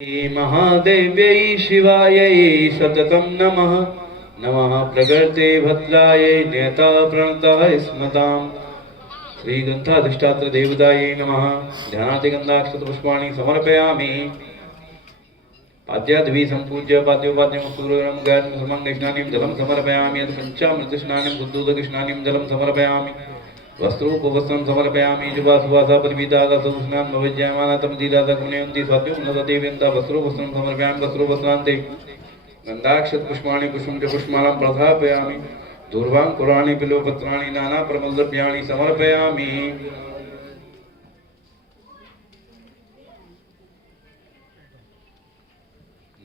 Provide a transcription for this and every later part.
महादेव्यै शिवायै सततं नमः। नमः प्रकृते भद्रायै नेता प्रणताय स्मताम्। श्रीगन्धाधिष्ठात्र देवतायै नमः। ध्यानादिगन्धाक्षतपुष्पाणि समर्पयामि। पाद्याद्भि सम्पूज्य पाद्योपाद्यं सूर्यं गायत्रीं जलं समर्पयामि। यत् पञ्चामृतस्नानं बुद्धोदकस्नानं जलं समर्पयामि। वस्त्रोपवस्त्रं समर्पयामि। जुबासुवासापरिमितागसुस्नान् भविज्यमानातं दीदातगुणयन्ति स्वात्यो न देवेन्ता वस्त्रोपवस्त्रं समर्पयामि। वस्त्रोपवस्त्रान्ते गन्धाक्षतपुष्पाणि पुष्पं च पुष्पमालां प्रधापयामि। दूर्वाङ्कुराणि बिल्वपत्राणि नानाप्रमलद्रव्याणि समर्पयामि।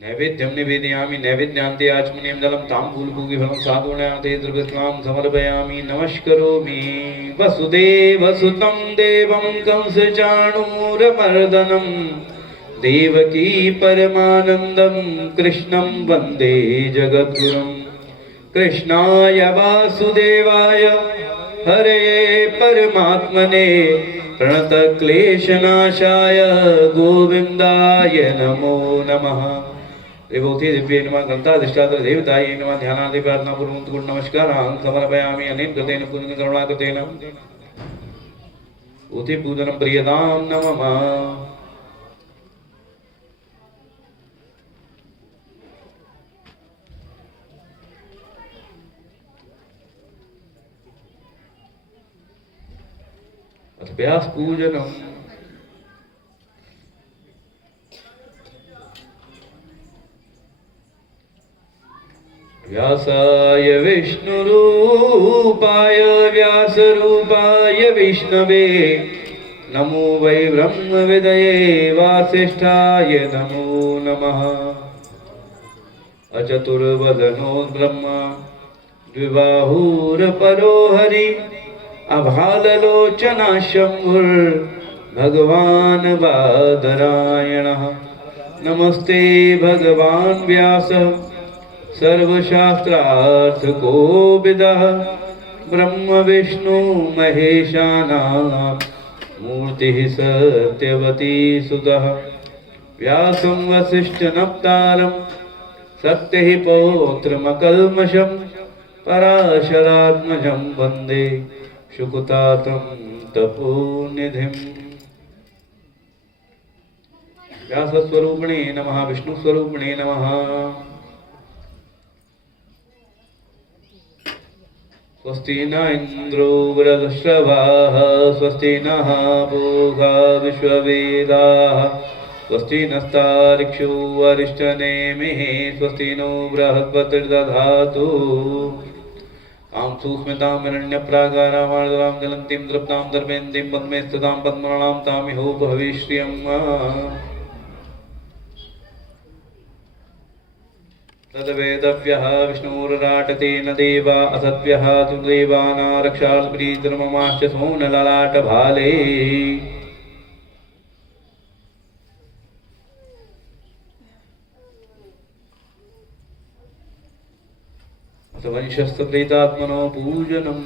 नैवेद्यं निवेदयामि। नैवेद्यान्ते आचमनीयं जलं ताम्बूलपूगीफलं साधूनान्ते द्रव्यस्नां समर्पयामि। नमस्करोमि। वसुदेवसुतं देवं कंसचाणूरमर्दनं देवकी परमानन्दं कृष्णं वन्दे जगद्गुरुं। कृष्णाय वासुदेवाय हरये परमात्मने प्रणतक्लेशनाशाय गोविन्दाय नमो नमः। विभूति दिव्ये नमः। ग्रंथाधिष्ठात्र देवतायै नमः। ध्यानादि प्रार्थना पूर्वं गुण नमस्कारान् समर्पयामि। अनेन कृतेन पूजन करुणाकृतेन उति पूजनं प्रियतां नमः। व्यास पूजनम्। व्यासाय विष्णुरूपाय व्यासरूपाय विष्णवे नमो वै ब्रह्मविदये वासिष्ठाय नमो नमः। अचतुर्वदनो ब्रह्म द्विबाहुरपरो हरि अभाललोचना शम्भुर्भगवान् बादरायणः। नमस्ते भगवान् व्यास सर्वशास्त्रार्थकोविदः ब्रह्म विष्णु महेशानां मूर्तिः सत्यवती सुतः। व्यासं वसिष्ठनप्तारं शक्तिः पौत्रमकल्मषं पराशरात्मजं वन्दे शुकुतातं तपोनिधिम्। व्यासस्वरूपिणे नमः। विष्णुस्वरूपिणे नमः। स्वस्ति न इन्द्रो वृधश्रवाः स्वस्ति नः पूषा विश्ववेदाः स्वस्ति नस्तार्क्ष्यो अरिष्टनेमिः स्वस्ति नो बृहस्पतिर्दधातु। आं सूक्ष्मतां हिरण्यप्राकारां जलन्तीं तृप्तां दर्पेन्तीं पद्मे स्थितां पद्मनां तामिहोपहविश्रियम्। तद्वेदव्यः विष्णुर्राटतेन देवा असत्व्यः तु देवानारक्षाल्प्रीतिर्ममाश्च सोनललाटभाले। वंशस्तप्रीतात्मनो पूजनम्।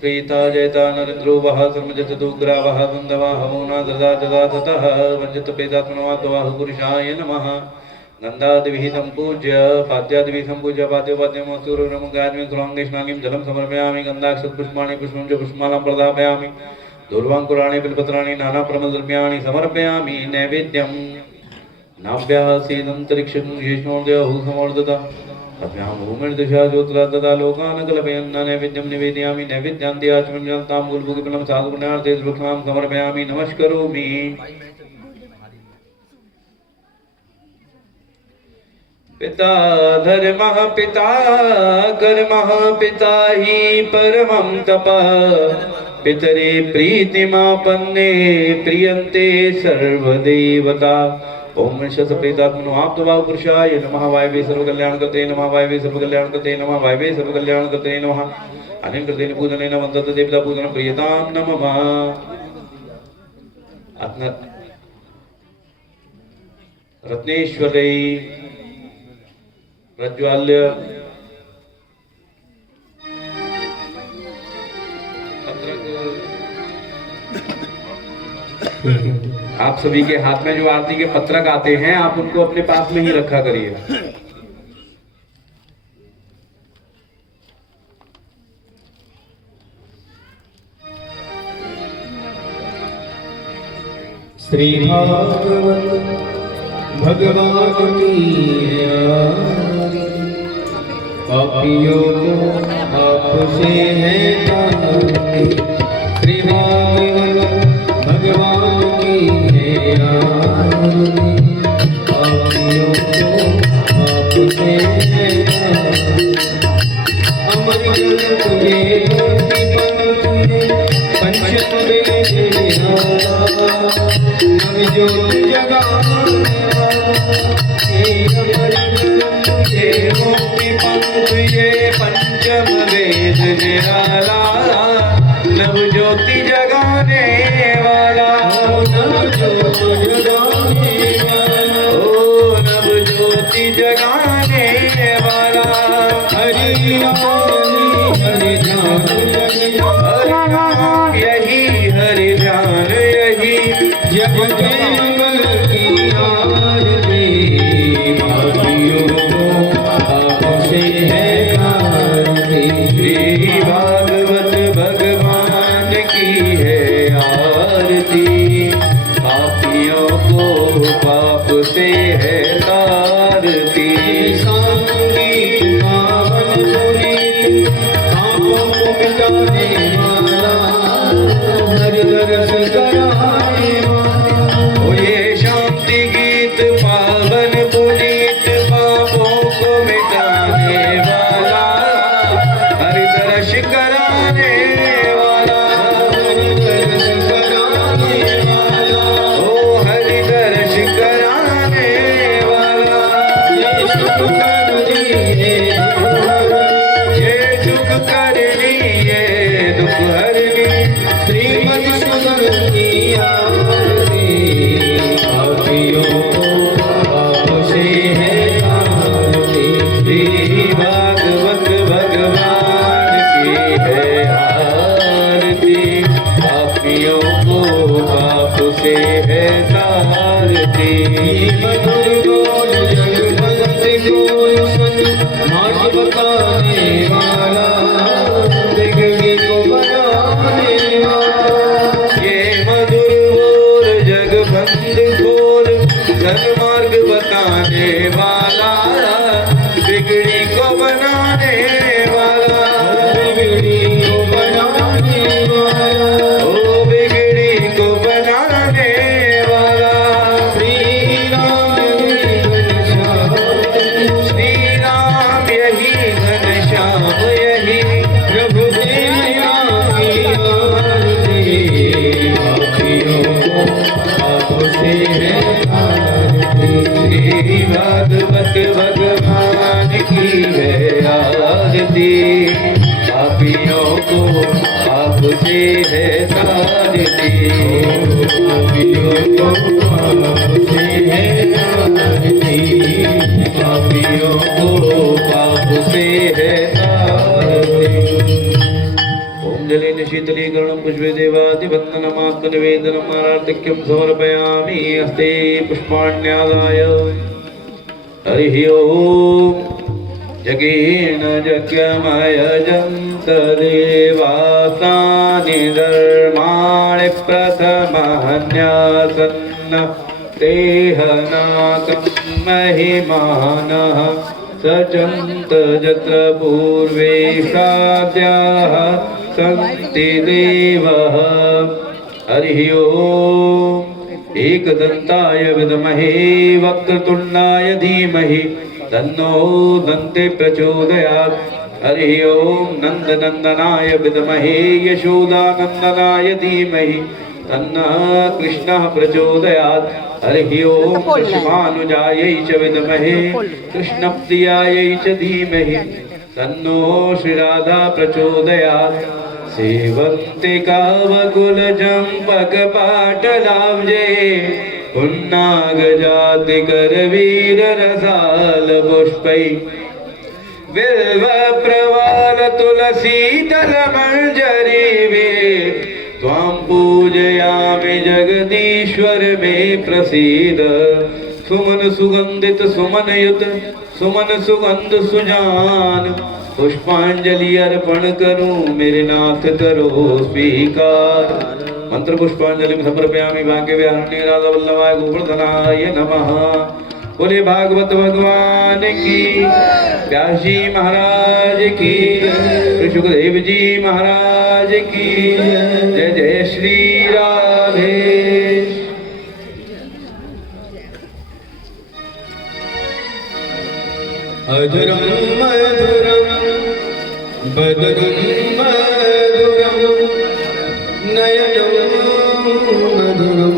प्रीता जयता नरेन्द्रो वः सर्वजतदुग्रावः बन्धवः हवोना ददा ददा ततः वञ्जत प्रेतात्मनवाद्वाह पुरुषाय नमः। गन्धादिभिः सम्पूज्य पाद्यादिभिः सम्पूज्य पाद्योपाद्यमस्तूरं गायत्रीं सुराङ्गे स्नानं जलं समर्पयामि। गन्धाक्षतपुष्पाणि पुष्पं च पुष्पमालां प्रदापयामि। दूर्वाङ्कुराणि बिल्वपत्राणि नानाप्रमलद्रव्याणि समर्पयामि। नैवेद्यं नाभ्यासीदन्तरिक्षं विष्णोर्देवः समोर्दत अभ्यां भूमिर्दिशा ज्योतिरा तदा लोकान् कल्पयन् नैवेद्यं निवेदयामि। नैवेद्यान्ते आचमनीयं ताम्बूलपूगीफलं साधूनार्थे द्रव्यस्नां समर्पयामि। नमस्करोमि। पिता धर्मः पिता कर्मः पिता हि परमं तपः पितरे प्रीतिमापन्ने प्रियन्ते सर्वदेवता ओम शतप्रेतात्मनो आप्तवाह पुरुषाय नमः वायवे सर्वकल्याणकृते नमः वायवे सर्वकल्याणकृते नमः वायवे सर्वकल्याणकृते नमः अनेन कृतेन पूजनेन वन्दत देवता पूजनं प्रियतां नमः आत्म रत्नेश्वरै प्रज्वाल्य आप सभी के हाथ में जो आरती के पत्रक आते हैं आप उनको अपने पास में ही रखा करिए। श्री भागवत भगवान की पापियों को आपसे है ताकि। श्री भागवत भगवान की है आरती, पापियों को आपसे है ताकि। अमर तुझे मूर्ति पर तुझे पंचम वेद नव ज्योति जगाने वाला, तुझे मूर्ति पर तुझे पंचम वेद निराला, नव ज्योति जगाने वाला, नव ज्योति जगाने वाला, ओ नव ज्योति जगाने वाला। हरि हरि ध्यान यही हरि ध्यान यही जब के मंगल की आरती, पापियों को आपसे है आरती। श्री भागवत भगवान की है आरती, पापियों को पाप से है तारती। संगीत पावन पुनीत पापों को मिटाने वाला, हर दरस कराने वाला। ओ ये शांति गीत पावन पुनीत पापों को मिटाने वाला, हर दर्श कराने वाला, हर दर्श कराने वाला, ओ हर दर्श कराने वाला। ये सुख करनी ये सुख करनी ये दुख हरनी, श्रीमद सुंदर की आरती, पापियों को आपसे है आरती। श्री भागवत भगवान की है आरती, पापियों को पाप से है तारती। मधुर बोल जगवंत गोल सन मार्ग बताने वाला, बिगड़ी को बनाने वाला। ये मधुर बोल जगबंद खोल सन्मार्ग बताने वाला, बिगड़ी को बनाने वाला, बिगड़ी को बनाने वाला, ओ बिगड़ी को बनाने वाला। श्री राम यही घनश्याम यही प्रभु तेरा की आरती, पापियों को आपसे है आरती। श्री भागवत भगवान की है आरती, पापियों को आपसे है तारती। पापियों को आपसे है तारती, पापियों को आपसे है तारती। ओम जलेन शीतलीकरणं पुष्पे देवादिवन्दनमात्मनिवेदनम् आरार्तिक्यं समर्पयामि हस्ते पुष्पाण्यादाय। हरिः ओम जगेन जग्यमयजन्त देवासानि धर्माणि प्रथमहन्यासन्न तेहनाकं महिमानः सचन्त यत्र पूर्वे साद्याः सन्ति देवः। हरिः ओम एकदन्ताय विद्महे वक्रतुण्डाय धीमहि तन्नो दन्ते प्रचोदयात्। हरिः ओम नन्दनन्दनाय विद्महे यशोदानन्दनाय धीमहि तन्नः कृष्णः प्रचोदयात्। हरिः ओं कृष्णानुजायै च विद्महे कृष्णप्रियायै च धीमहि तन्नो श्रीराधा प्रचोदयात्। सेवन्ते कावकुलचम्पकपाटलाब्जे पुन्नागजातिकरवीररसालपुष्पै बिल्वप्रवालतुलसीदलमञ्जरीवे त्वां पूजयामि जगदीश्वर मे प्रसीद। सुमन सुगंधित सुमनयुत सुमन सुगंध सुजान पुष्पांजलि अर्पण करूं मेरे नाथ करो स्वीकार। मंत्र पुष्पांजलि समर्पयामि भाग्य विहारिणे राधा वल्लभाय गोवर्धनाय नमः। बोले भागवत भगवान की, व्यास जी महाराज की, श्री सुखदेव जी महाराज की जय। जय श्री राधे। अधुरं मधुरं बदनं मधुरं नयनं मधुरं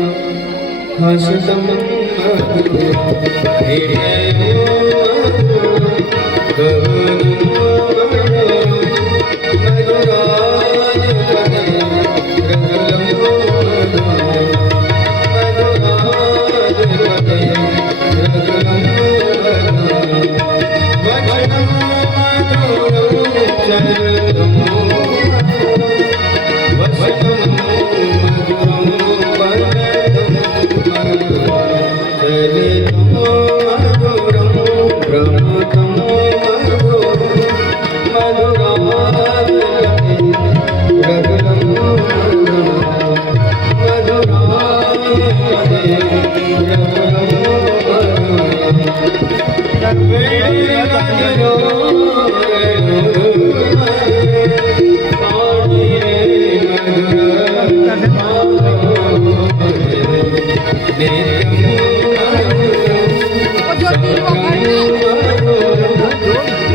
हसतं मधुरं हृदयं मधुरं गगनं मधुरं मधुराधिपते रंगलं मधुरं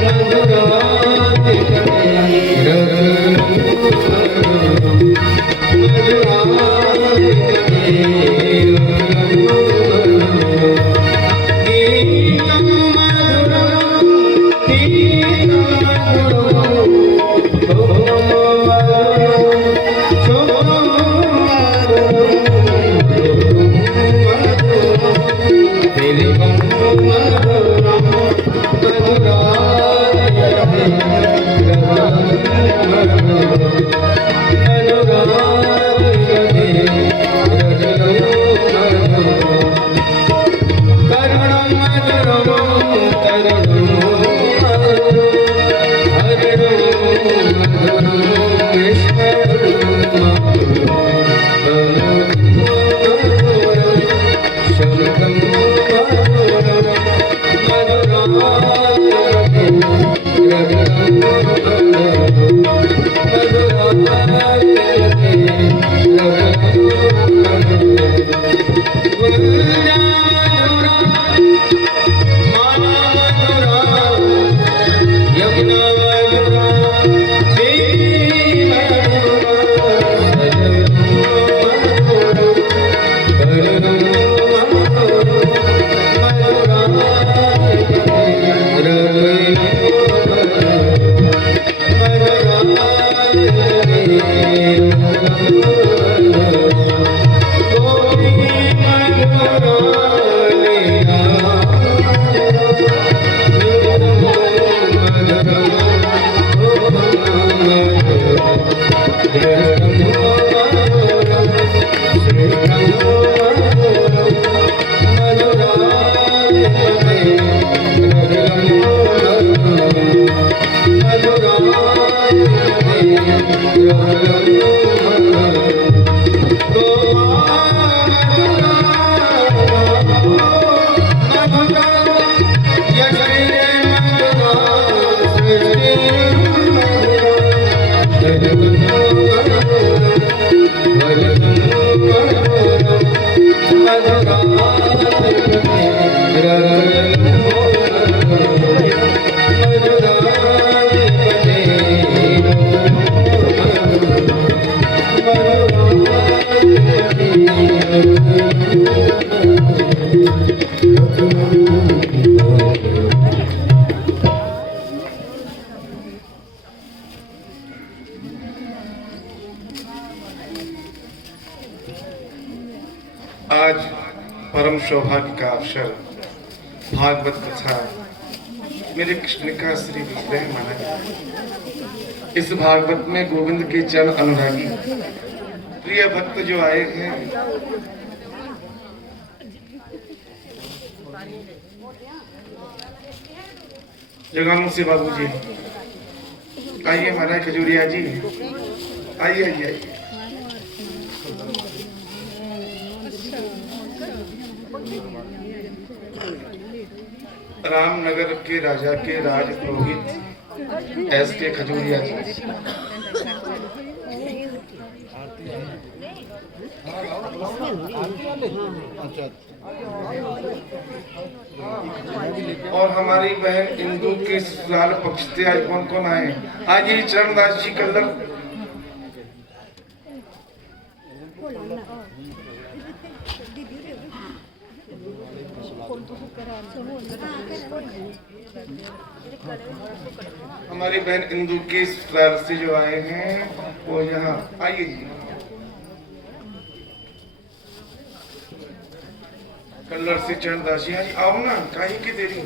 मधुराधिपते रंगलं आज परम सौभाग्य का अवसर भागवत कथा मेरे कृष्ण का श्री विग्रह माना गया। इस भागवत में गोविंद के चरण अनुरागी प्रिय भक्त जो आए हैं, जगानू से बाबू जी आइए, महाराज खजूरिया जी आइए आइए आइए। रामनगर के राजा के राज पुरोहित एस के खजूरिया जी, और हमारी बहन इंदु के ससुराल पक्ष से आज कौन कौन आए? आज ये चरणदास जी कल्लर, हमारी बहन इंदु के ससुराल से जो आए हैं वो यहाँ आइए जी। कल्लर से चरणदास जी आज आओ ना, काहे की देरी।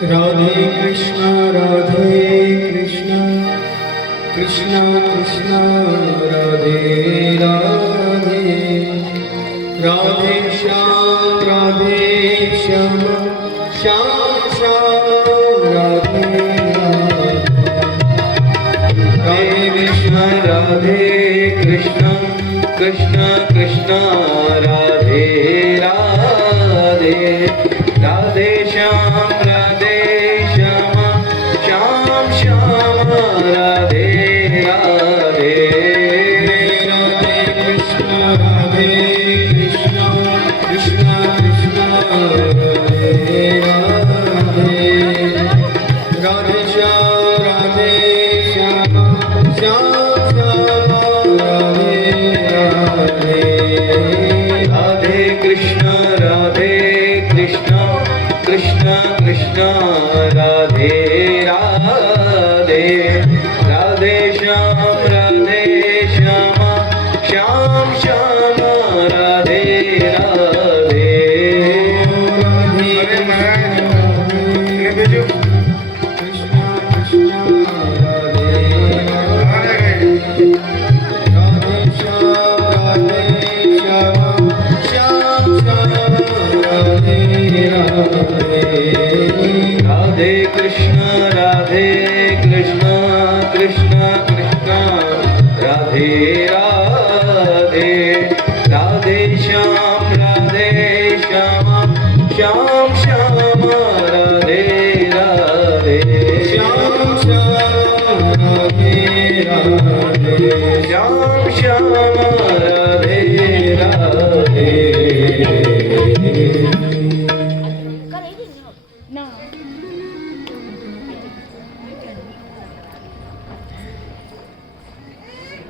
राधे कृष्णा कृष्णा कृष्णा राधे राधे, राधे श्याम श्याम श्याम राधे राधे कृष्ण कृष्ण कृष्ण राधे राधे, राधे श्याम श्याम श्याम राधे राधे, राधे कृष्णा कृष्णा कृष्णा राधे राधे, राधे श्याम श्याम श्याम राधे राधे, राधे कृष्ण कृष्ण कृष्ण राधे राधे, राधे श्याम श्याम श्याम राधे राधे। अरे महाराज इन्हें भेजो, कृष्णा कृष्णा राधे कहाँ रह गए? राधे श्याम श्याम श्याम राधे राधे, राधे कृष्ण कृष्ण कृष्ण राधे राधे, राधे श्याम श्याम श्याम राधे राधे, श्याम श्याम राधे राधे, श्याम श्याम राधे राधे।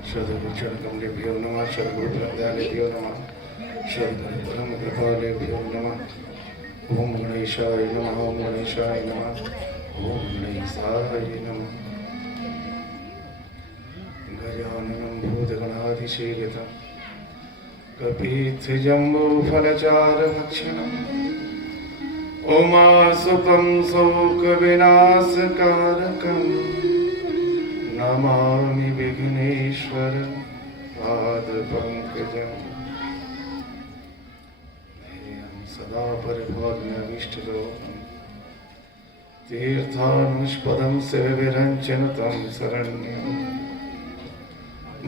सदगुरुचरण कमलेभ्यो नमः, सद्गुरुदयालेभ्यो नमः, सद्गुरुपरम कृपालेभ्यो नमः। ओम गणेशाय नमः, ओम गणेशाय नमः, ओम गणेशाय नमः। गजाननं भूतगणाधिसेवितं कपित्थजम्बूफलचारुभक्षणम् उमासुतं शोकविनाशकारकम् नमामि विघ्नेश्वर पादपङ्कजम् सदा परिभाग्यमीष्टलोकम् तीर्थानुष्पदं सेविरञ्चन तं शरण्यम्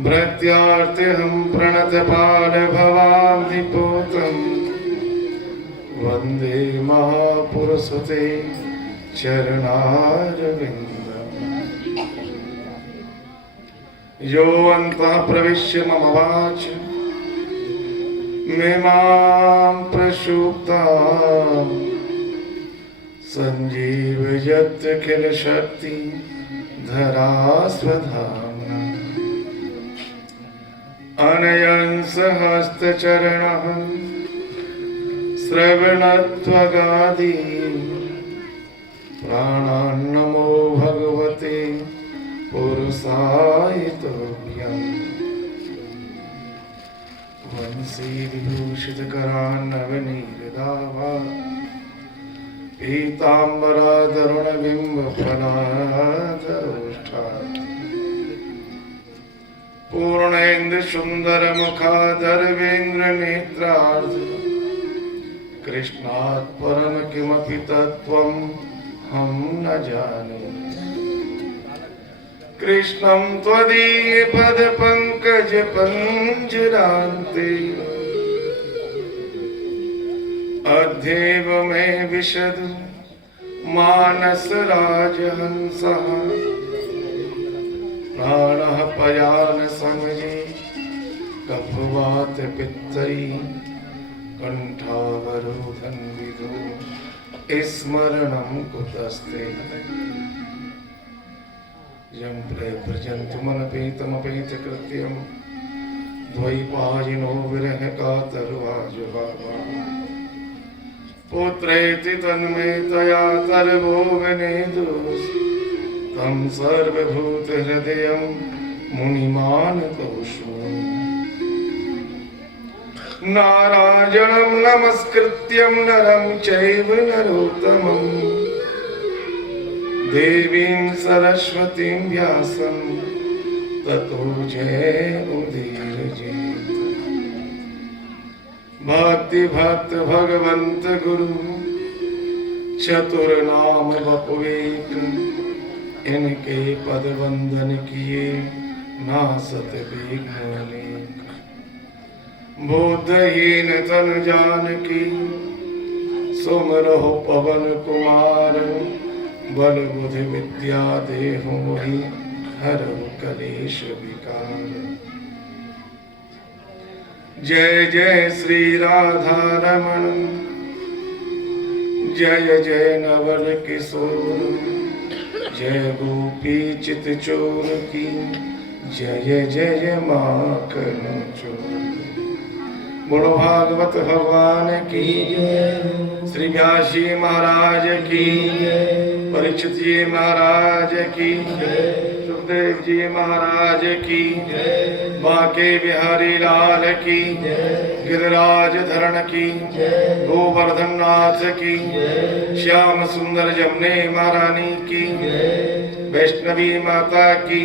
भृत्यार्तिहं प्रणतपालभवाब्धिपूतम् वन्दे महापुरुषते चरणारविन्दम् यो अन्तः प्रविश्य मम वाच मिमां प्रसूप्ताम् सञ्जीवयत् किल शक्ति धरा स्वधाम्ना अनयन् सहस्रचरणः श्रवणत्वगादि प्राणान्नमो भगवते पुरुषाय तुभ्यम् वंशी विभूषितकरान्नवनीरदावा पीताम्बराधरुणबिम्बफलाधरोष्ठा पूर्णेन्दुसुन्दरमुखाधरवेन्द्रनेत्रार्ध कृष्णात् परं किमपि तत्त्वं हम न जाने कृष्णं त्वदीयपदपङ्कजपञ्जरान्ते अध्येव मे विशद मानसराजहंसः प्राणः पयान समये कफवात पित्तै कंठावरोधन विदो स्मरणं कुतस्ते यं प्रयप्रजन्तुमनपेतमपेतकृत्यं द्वैपायनो विरह कातर्वाजुहावा पुत्रेति तन्मे तया तर्वो विनेदुस् तं सर्वभूतहृदयं मुनिमानतोषु नारायणं नमस्कृत्यं नरं चैव नरोत्तमं देवीं सरस्वतीं व्यासं ततो जयमुदीरयेत् भक्ति भक्त भगवंत गुरु चतुर नाम बपुवेक इनके पद वंदन किए नासत विघ्नेक बोधहीन तन जानकी सुमरहो पवन कुमार बल बुद्धि विद्या देहु मोहि हरहु कलेश विकार जय जय श्री राधा रमण जय जय नवल किशोर जय गोपी चित चोर की जय जय माखन चोर बोलो भागवत भगवान की श्री व्यासी महाराज की परीक्षित जी महाराज की सुखदेव जी महाराज की बाके बिहारी लाल की गिरिराज धरण की गोवर्धन नाथ की श्याम सुंदर जमुने महारानी की वैष्णवी माता की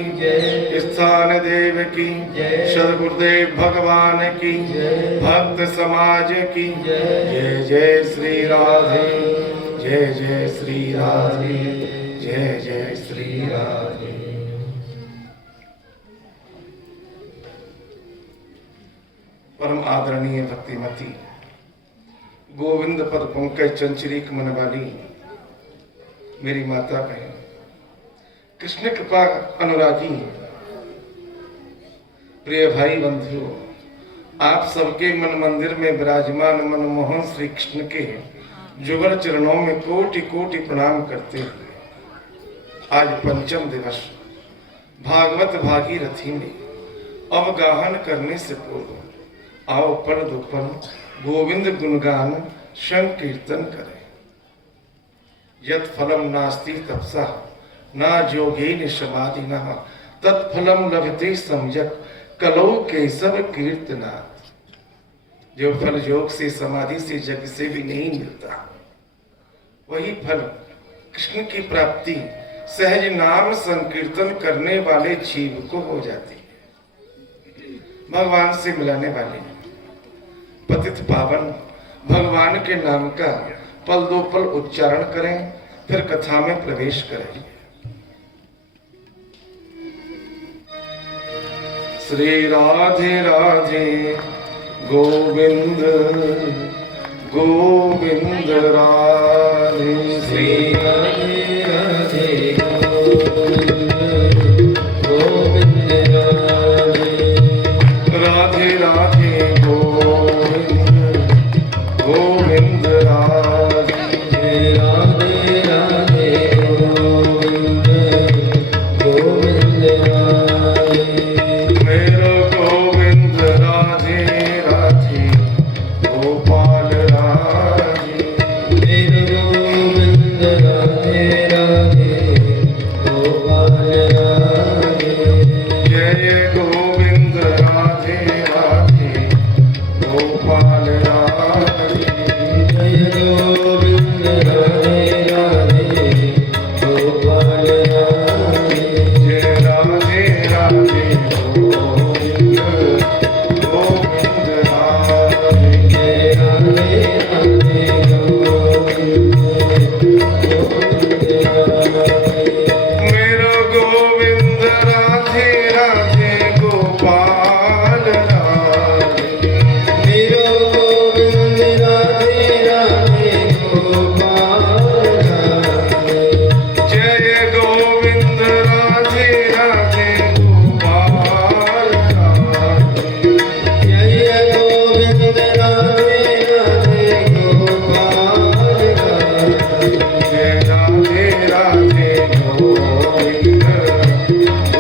स्थान देव की सदगुरुदेव भगवान की भक्त समाज की जय जय श्री राधे जय जय श्री राधे जय जय श्री राधे। परम आदरणीय भक्तिमती गोविंद पद पंकज चंचरीक मन वाली मेरी माता बहन कृष्ण कृपा अनुरागी प्रिय भाई बंधुओं, आप सबके मन मंदिर में विराजमान मनमोहन श्री कृष्ण के जुगल चरणों में कोटि कोटि प्रणाम करते हुए आज पंचम दिवस भागवत भागीरथी में अवगाहन करने से पूर्व आओ पल दो पल गोविंद गुणगान संकीर्तन करें। यत् फलम नास्ति तपसा ना जोगेन समाधिनः तत्फलम लभते सम्यक् कलौ केशव कीर्तनात्। जो फल योग से समाधि से जग से भी नहीं मिलता, वही फल कृष्ण की प्राप्ति सहज नाम संकीर्तन करने वाले जीव को हो जाती है। भगवान से मिलाने वाले पतित पावन भगवान के नाम का पल दो पल उच्चारण करें, फिर कथा में प्रवेश करें। श्री राधे राधे गोविंद गोविंद राधे, श्री राधे राधे गोविंद राधे राधे गोविंद गोविंद राधे, राधे राधे गोविंद गोविंद राधे, मेरो गोविंद राधे राधे गोपाल राधे, मेरो गोविंद राधे राधे गोपाल राधे, जय गोविंद राधे राधे गोपाल राधे, जय गोविंद राधे राधे गोपाल राधे, जय राधे राधे गोविंद गोविंद राधे, जय राधे राधे गोविंद गोविंद राधे, मेरो गोविंद राधे राधे गोपाल राधे, मेरो गोविंद राधे राधे गोपाल राधे, जय गोविंद राधे राधे गोपाल राधे, जय गोविंद राधे राधे गोपाल राधे, जय राधे राधे गोविंद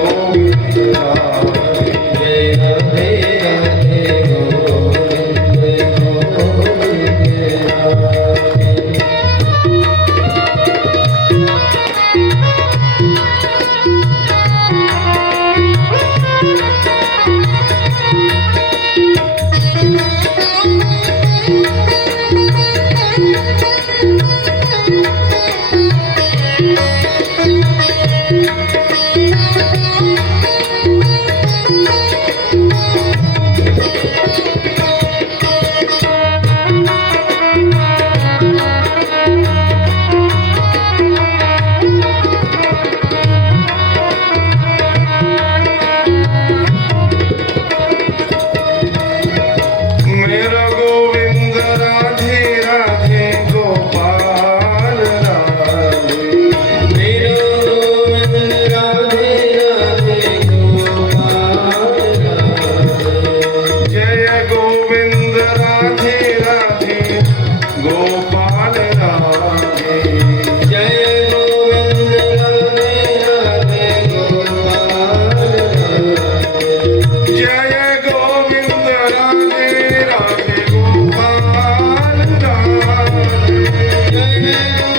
गोविंद राधे, जय राधे राधे गोविंद गोविंद राधे। मेरो गोविंद राधे राधे गोपाल राधे, मेरो गोविंद राधे राधे गोपाल राधे, जय गोविंद राधे राधे गोपाल राधे, जय गोविंद राधे राधे गोपाल राधे, जय गोविंद राधे राधे गोपाल राधे, जय गोविंद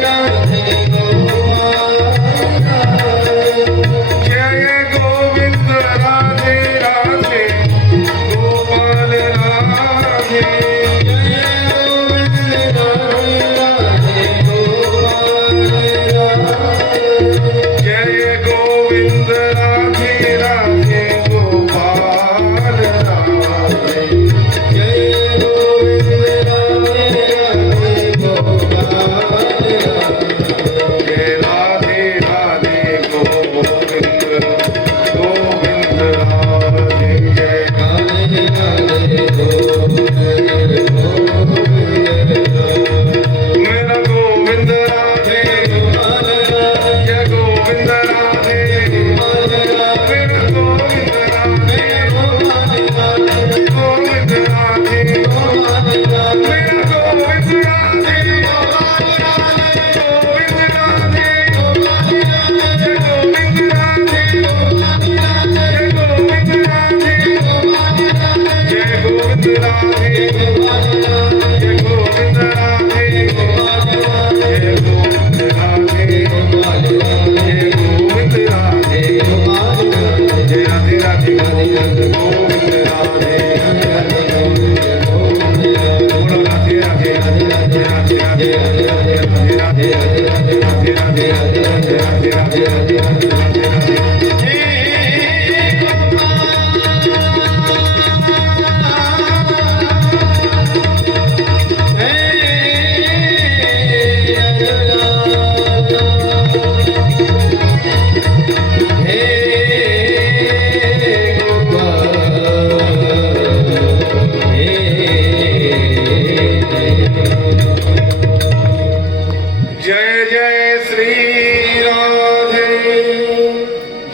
राधे राधे गोपाल राधे, जय गोविंद राधे राधे गोपाल राधे, जय गोविंद राधे राधे गोपाल राधे, जय गोविंद राधे राधे गोपाल राधे, जय गोविंद राधे राधे गोपाल राधे, जय राधे राधे गोविंद गोविंद राधे, जय राधे राधे गोविंद गोविंद राधे, मेरा गोविंद राधे गोपाल राधे, जय गोविंद राधे, गोपाल राधे, मेरा गोविंद राधे गोपाल राधे, गोविंद राधे, गोपाल राधे, मेरा गोविंद राधे गोविंद राधे, जय गोविंद राधे, जय गोविंद राधे, जय गोविंद राधे, जय गोविंद राधे, जय गोविंद राधे, जय गोविंद राधे, जय राधे राधे गोविंद राधे, बोलो राधे राधे राधे राधे राधे राधे राधे राधे राधे राधे राधे राधे राधे राधे राधे। जय जय श्री राधे,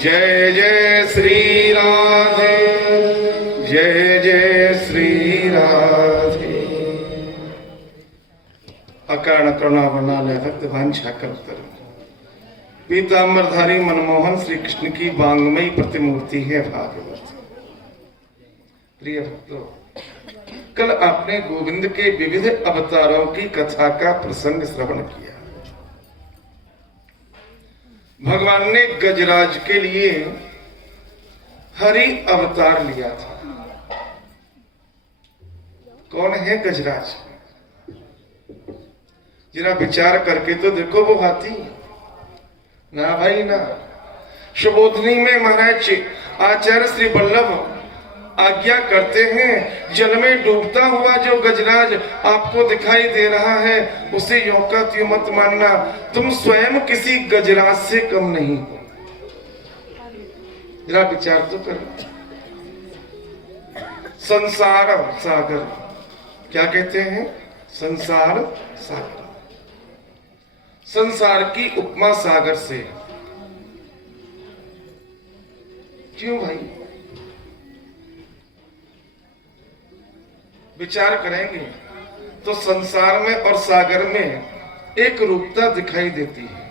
जय जय श्री राधे, जय जय श्री राधे। अकारण करुणा वरणालय भक्त वांछा कल्पतरु पीतांबरधारी मनमोहन श्री कृष्ण की वांगमयी प्रतिमूर्ति है भागवत। प्रिय भक्तों, कल आपने गोविंद के विविध अवतारों की कथा का प्रसंग श्रवण किया। भगवान ने गजराज के लिए हरि अवतार लिया था। कौन है गजराज? जरा विचार करके तो देखो, वो हाथी ना भाई ना। सुबोधनी में महाराज आचार्य श्री वल्लभ आज्ञा करते हैं, जल में डूबता हुआ जो गजराज आपको दिखाई दे रहा है उसे यों का त्यों मत मानना, तुम स्वयं किसी गजराज से कम नहीं हो। जरा विचार तो करो। संसार सागर, क्या कहते हैं? संसार सागर। संसार की उपमा सागर से। क्यों भाई? विचार करेंगे तो संसार में और सागर में एक रूपता दिखाई देती है।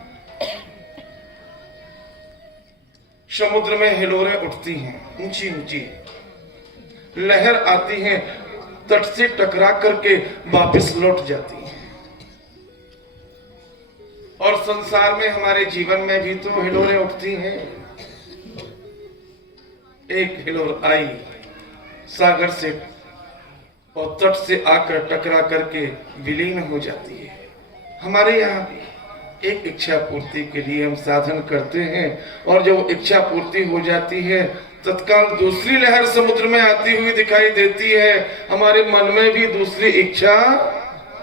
समुद्र में हिलोरें उठती हैं, ऊंची ऊंची लहर आती है, तट से टकरा करके वापस लौट जाती है। और संसार में हमारे जीवन में भी तो हिलोरें उठती हैं। एक हिलोर आई सागर से और तट से आकर टकरा करके विलीन हो जाती है। हमारे यहाँ भी एक इच्छा पूर्ति के लिए हम साधन करते हैं, और जब इच्छा पूर्ति हो जाती है तत्काल दूसरी लहर समुद्र में आती हुई दिखाई देती है। हमारे मन में भी दूसरी इच्छा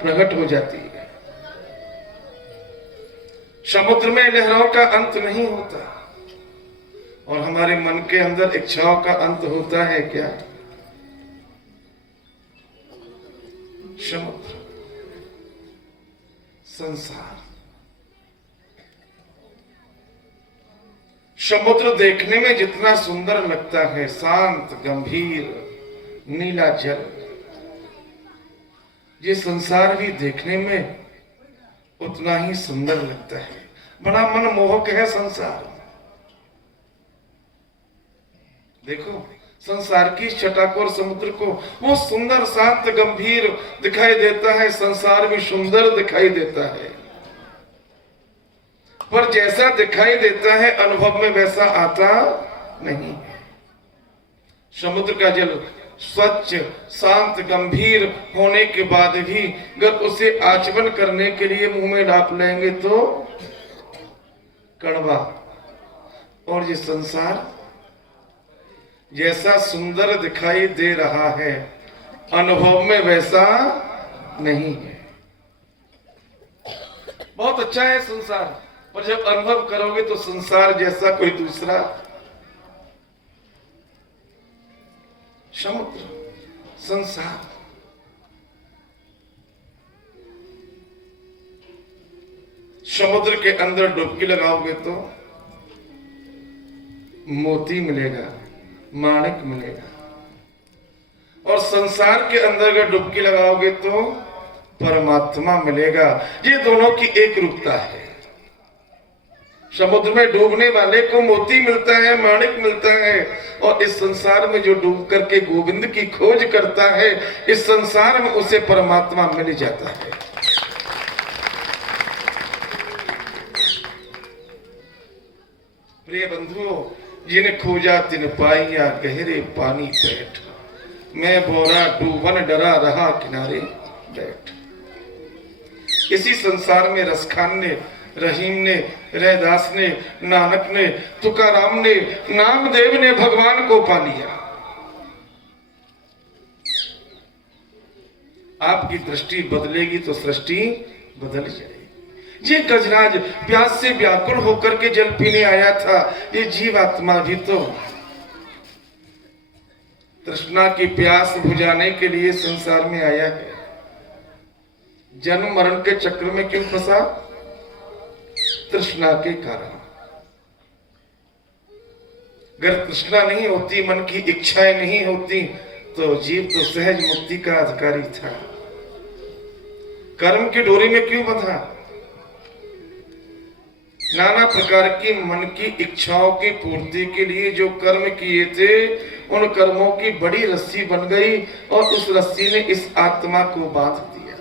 प्रकट हो जाती है। समुद्र में लहरों का अंत नहीं होता, और हमारे मन के अंदर इच्छाओं का अंत होता है क्या? समुद्र, संसार। समुद्र देखने में जितना सुंदर लगता है, शांत गंभीर नीला जल, ये संसार भी देखने में उतना ही सुंदर लगता है। बड़ा मनमोहक है संसार। देखो, संसार की चटाकोर समुद्र को वो सुंदर शांत गंभीर दिखाई देता है, संसार भी सुंदर दिखाई देता है, पर जैसा दिखाई देता है अनुभव में वैसा आता नहीं है। समुद्र का जल स्वच्छ शांत गंभीर होने के बाद भी अगर उसे आचमन करने के लिए मुंह में डाल लेंगे तो कड़वा। और ये संसार जैसा सुंदर दिखाई दे रहा है अनुभव में वैसा नहीं है। बहुत अच्छा है संसार, पर जब अनुभव करोगे तो संसार जैसा कोई दूसरा। समुद्र, संसार, समुद्र के अंदर डुबकी लगाओगे तो मोती मिलेगा, माणिक मिलेगा, और संसार के अंदर अगर डुबकी लगाओगे तो परमात्मा मिलेगा। ये दोनों की एक रूपता है। समुद्र में डूबने वाले को मोती मिलता है, माणिक मिलता है, और इस संसार में जो डूब करके गोविंद की खोज करता है, इस संसार में उसे परमात्मा मिल जाता है। प्रिय बंधुओं, जिन खोजा तिन पाइया गहरे पानी बैठ, मैं बोरा डूबन डरा रहा किनारे बैठ। इसी संसार में रस खाने रहीम ने, रैदास ने, नानक ने, तुकाराम ने, नामदेव ने भगवान को पा लिया। आपकी दृष्टि बदलेगी तो सृष्टि बदल जाएगी। ये गजराज प्यास से व्याकुल होकर के जल पीने आया था। ये जीवात्मा भी तो तृष्णा की प्यास बुझाने के लिए संसार में आया है। जन्म मरण के चक्र में क्यों फंसा? तृष्णा के कारण। अगर तृष्णा नहीं होती, मन की इच्छाएं नहीं होती, तो जीव तो सहज मुक्ति का अधिकारी था। कर्म की डोरी में क्यों बंधा? नाना प्रकार की मन की इच्छाओं की पूर्ति के लिए जो कर्म किए थे, उन कर्मों की बड़ी रस्सी बन गई और उस रस्सी ने इस आत्मा को बांध दिया।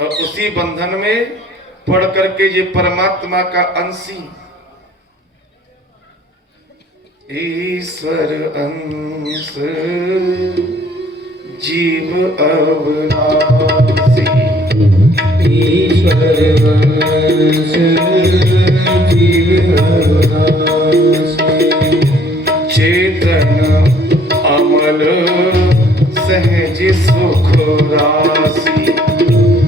और उसी बंधन में पड़ करके ये परमात्मा का अंशी ईश्वर अंश जीव अविनाशी, ईश्वर अंश जीव अविनाशी, चेतन अमल सहज सुख राशि,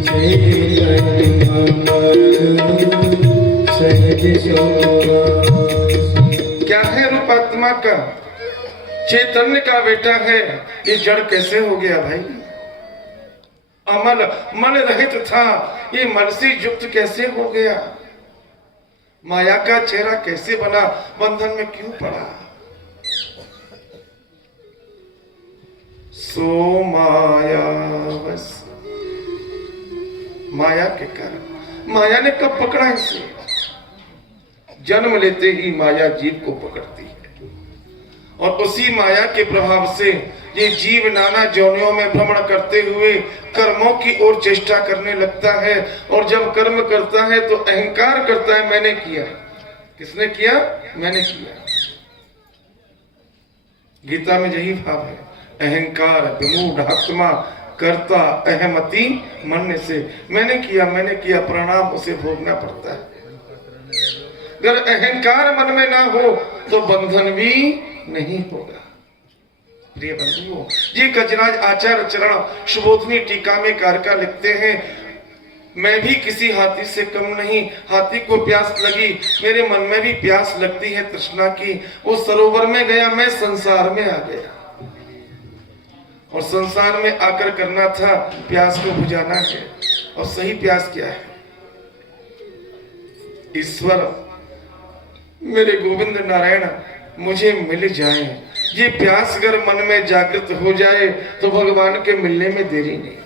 चेतन अमल सहज सुख राशि। क्या है रूप आत्मा का? चैतन्य का बेटा है। ये जड़ कैसे हो गया भाई? अमल, मन रहित था, ये मन से युक्त कैसे हो गया? माया का चेहरा कैसे बना? बंधन में क्यों पड़ा? सो माया बस, माया के कारण। माया ने कब पकड़ा इसे? जन्म लेते ही माया जीव को पकड़ती है और उसी माया के प्रभाव से ये जीव नाना योनियों में भ्रमण करते हुए कर्मों की ओर चेष्टा करने लगता है। और जब कर्म करता है तो अहंकार करता है, मैंने किया। किसने किया? मैंने किया। गीता में यही भाव है, अहंकार विमूढ़ आत्मा कर्ता अहमति मन से। मैंने किया, परिणाम उसे भोगना पड़ता है। अगर अहंकार मन में ना हो तो बंधन भी नहीं होगा। प्रिय बंधुओं, ये गजराज आचार्य चरण सुबोधनी टीका में कारका लिखते हैं, मैं भी किसी हाथी से कम नहीं। हाथी को प्यास लगी, मेरे मन में भी प्यास लगती है तृष्णा की। वो सरोवर में गया, मैं संसार में आ गया। और संसार में आकर करना था, प्यास को बुझाना है। और सही प्यास क्या है? ईश्वर मेरे गोविंद नारायण मुझे मिल जाए। ये प्यास अगर मन में जागृत हो जाए तो भगवान के मिलने में देरी नहीं।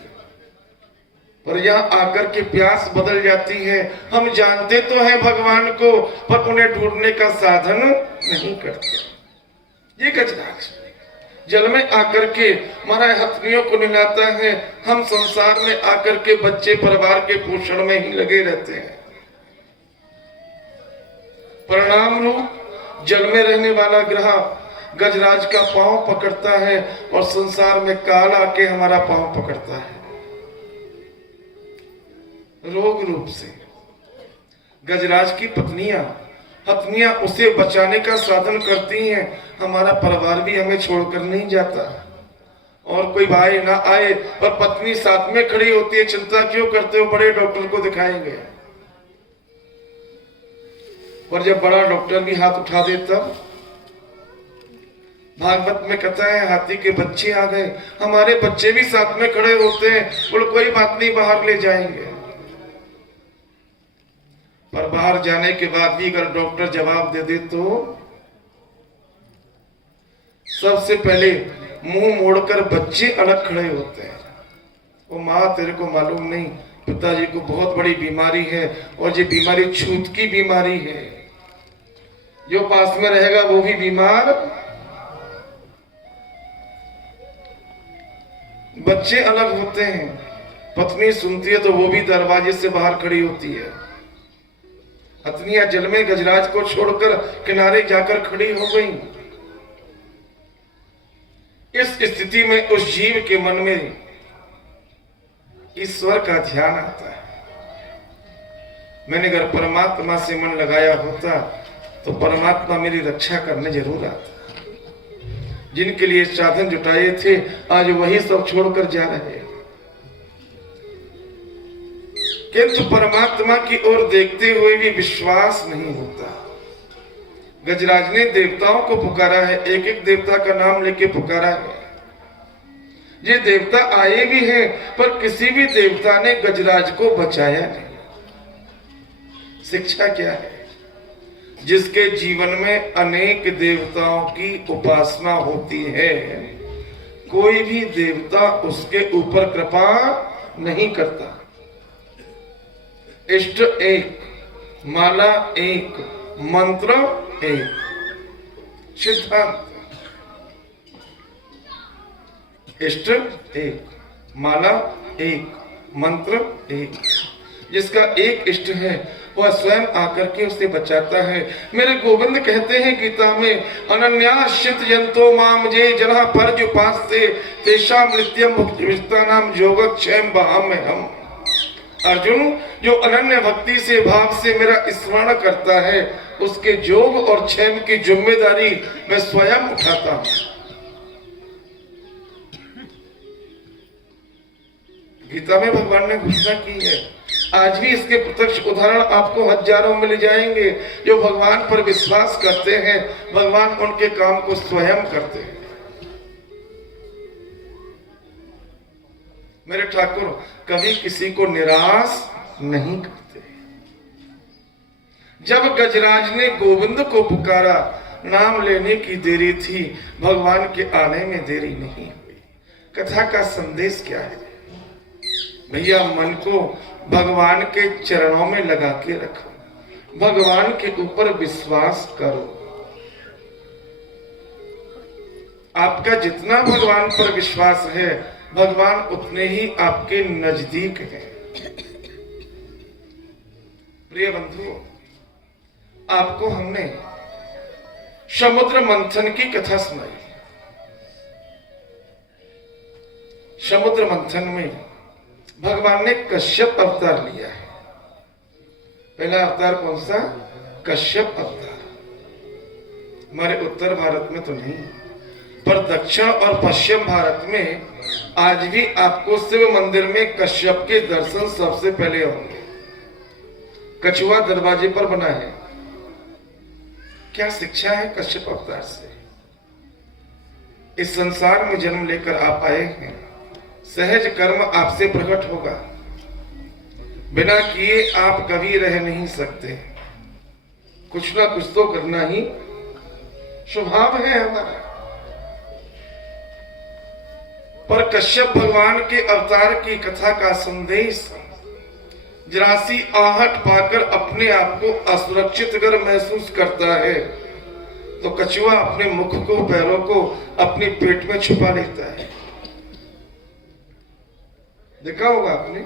पर यहाँ आकर के प्यास बदल जाती है। हम जानते तो हैं भगवान को, पर उन्हें ढूंढने का साधन नहीं करते। ये गजराज जल में आकर के हमारा हथनियों को निलाता है। हम संसार में आकर के बच्चे परिवार के पोषण में ही लगे रहते हैं। परिणाम रूप जल में रहने वाला ग्रह गजराज का पांव पकड़ता है और संसार में काल आके हमारा पांव पकड़ता है रोग रूप से। गजराज की हथनियां उसे बचाने का साधन करती हैं। हमारा परिवार भी हमें छोड़कर नहीं जाता। और कोई भाई ना आए पर पत्नी साथ में खड़ी होती है, चिंता क्यों करते हो, बड़े डॉक्टर को दिखाएंगे। और जब बड़ा डॉक्टर भी हाथ उठा दे तब भागवत में कहता है हाथी के बच्चे आ गए। हमारे बच्चे भी साथ में खड़े होते हैं, बोले कोई बात नहीं, बाहर ले जाएंगे। पर बाहर जाने के बाद भी अगर डॉक्टर जवाब दे दे तो सबसे पहले मुंह मोड़कर बच्चे अलग खड़े होते हैं। वो माँ तेरे को मालूम नहीं, पिताजी को बहुत बड़ी बीमारी है और ये बीमारी छूत की बीमारी है। जो पास में रहेगा वो भी बीमार। बच्चे अलग होते हैं। पत्नी सुनती है तो वो भी दरवाजे से बाहर खड़ी होती है। हथनियां जल में गजराज को छोड़कर किनारे जाकर खड़ी हो गई। इस स्थिति में उस जीव के मन में ईश्वर का ध्यान आता है। मैंने अगर परमात्मा से मन लगाया होता तो परमात्मा मेरी रक्षा करने जरूर आता। जिनके लिए साधन जुटाए थे आज वही सब छोड़कर जा रहे हैं, किंतु परमात्मा की ओर देखते हुए भी विश्वास नहीं होता। गजराज ने देवताओं को पुकारा है, एक एक देवता का नाम लेके पुकारा है। ये देवता आए भी हैं पर किसी भी देवता ने गजराज को बचाया नहीं। शिक्षा क्या है? जिसके जीवन में अनेक देवताओं की उपासना होती है, कोई भी देवता उसके ऊपर कृपा नहीं करता। इष्ट एक, माला एक, मंत्र एक, सिद्धांत। इष्ट एक, माला एक, मंत्र एक। जिसका एक इष्ट है वह स्वयं आकर के उसे बचाता है। मेरे गोविंद कहते हैं गीता में, अनन्याश्चित जंतो माम जे जनाः पर्युपास्ते तेषां नित्यं भुक्तिस्तानां योगक्षेम वहाम्यहम्। अर्जुन, जो अनन्य भक्ति से भाव से मेरा स्मरण करता है उसके योग और क्षेम की जिम्मेदारी मैं स्वयं उठाता हूं। गीता में भगवान ने घोषणा की है। आज भी इसके प्रत्यक्ष उदाहरण आपको हजारों मिल जाएंगे। जो भगवान पर विश्वास करते हैं भगवान उनके काम को स्वयं करते हैं। मेरे ठाकुर कभी किसी को निराश नहीं करते। जब गजराज ने गोविंद को पुकारा, नाम लेने की देरी थी, भगवान के आने में देरी नहीं हुई। कथा का संदेश क्या है? भैया मन को भगवान के चरणों में लगा के रखो, भगवान के ऊपर विश्वास करो। आपका जितना भगवान पर विश्वास है भगवान उतने ही आपके नजदीक हैं। प्रिय बंधुओं, आपको हमने समुद्र मंथन की कथा सुनाई। समुद्र मंथन में भगवान ने कश्यप अवतार लिया है। पहला अवतार कौन सा? कश्यप अवतार। हमारे उत्तर भारत में तो नहीं, पर दक्षिण और पश्चिम भारत में आज भी आपको शिव मंदिर में कश्यप के दर्शन सबसे पहले होंगे। कछुआ दरवाजे पर बना है। क्या शिक्षा है कश्यप अवतार से? इस संसार में जन्म लेकर आप आए हैं, सहज कर्म आपसे प्रकट होगा। बिना किए आप कभी रह नहीं सकते। कुछ ना कुछ तो करना ही स्वभाव है हमारा। पर कश्यप भगवान के अवतार की कथा का संदेश, जरासी आहट पाकर अपने आप को असुरक्षित अगर महसूस करता है तो कछुआ अपने मुख को, पैरों को अपने पेट में छुपा लेता है। देखा होगा आपने,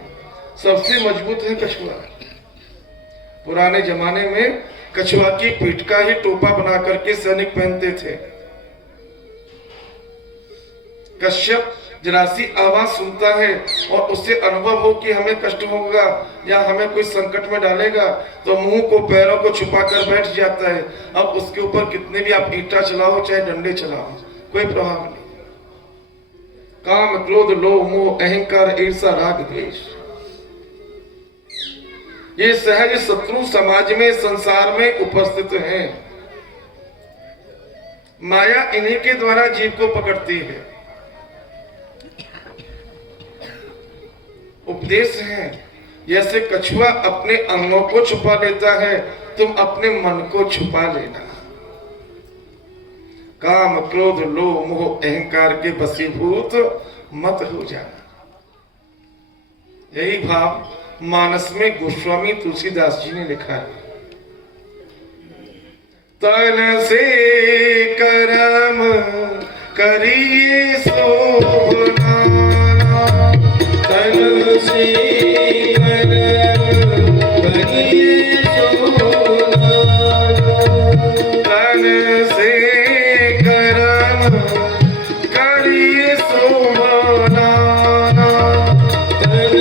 सबसे मजबूत है कछुआ। पुराने जमाने में कछुआ की पीठ का ही टोपा बना करके सैनिक पहनते थे। कश्यप जरासी आवाज सुनता है और उससे अनुभव हो कि हमें कष्ट होगा या हमें कोई संकट में डालेगा तो मुंह को, पैरों को छुपा कर बैठ जाता है। अब उसके ऊपर कितने भी आप ईंटा चलाओ चाहे डंडे चलाओ, कोई प्रभाव नहीं। काम, क्रोध, लोभ, मोह, अहंकार, ईर्षा, राग, द्वेष, ये सहज शत्रु समाज में, संसार में उपस्थित हैं। माया इन्हीं के द्वारा जीव को पकड़ती है। उपदेश है, जैसे कछुआ अपने अंगों को छुपा लेता है, तुम अपने मन को छुपा लेना। काम, क्रोध, लोभ, मोह, अहंकार के वशीभूत मत हो जाना। यही भाव मानस में गोस्वामी तुलसीदास जी ने लिखा है। तन से कर्म करिए शोभना, तन से कर्म करिए शोभना, तन से कर्म करिए शोभना, तन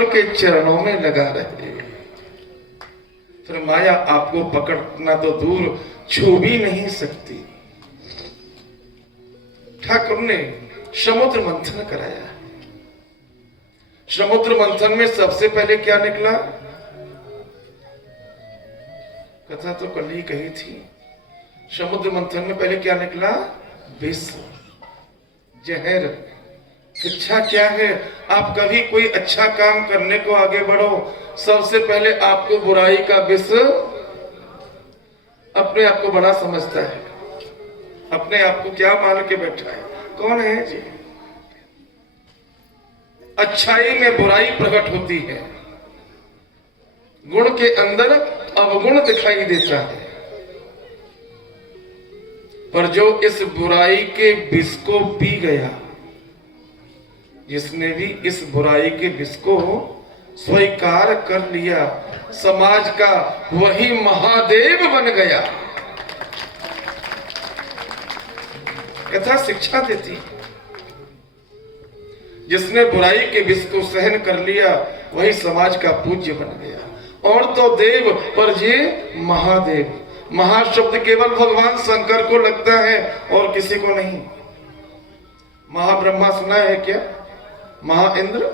ठाकुर के चरणों में लगा रहे। फिर माया आपको पकड़ना तो दूर, छू भी नहीं सकती। ठाकुर ने समुद्र मंथन कराया। समुद्र मंथन में सबसे पहले क्या निकला? कथा तो कल ही कही थी। समुद्र मंथन में पहले क्या निकला? विष, जहर। शिक्षा क्या है? आप कभी कोई अच्छा काम करने को आगे बढ़ो, सबसे पहले आपको बुराई का विष, अपने आप को बड़ा समझता है, अपने आप को क्या मान के बैठा है, कौन है जी? अच्छाई में बुराई प्रकट होती है, गुण के अंदर अवगुण दिखाई देता है। पर जो इस बुराई के विष को पी गया, जिसने भी इस बुराई के विष को स्वीकार कर लिया, समाज का वही महादेव बन गया। कथा शिक्षा देती, जिसने बुराई के विष को सहन कर लिया वही समाज का पूज्य बन गया। और तो देव, पर ये महादेव। महाशब्द केवल भगवान शंकर को लगता है और किसी को नहीं। महाब्रह्मा सुना है क्या? महाइंद्र,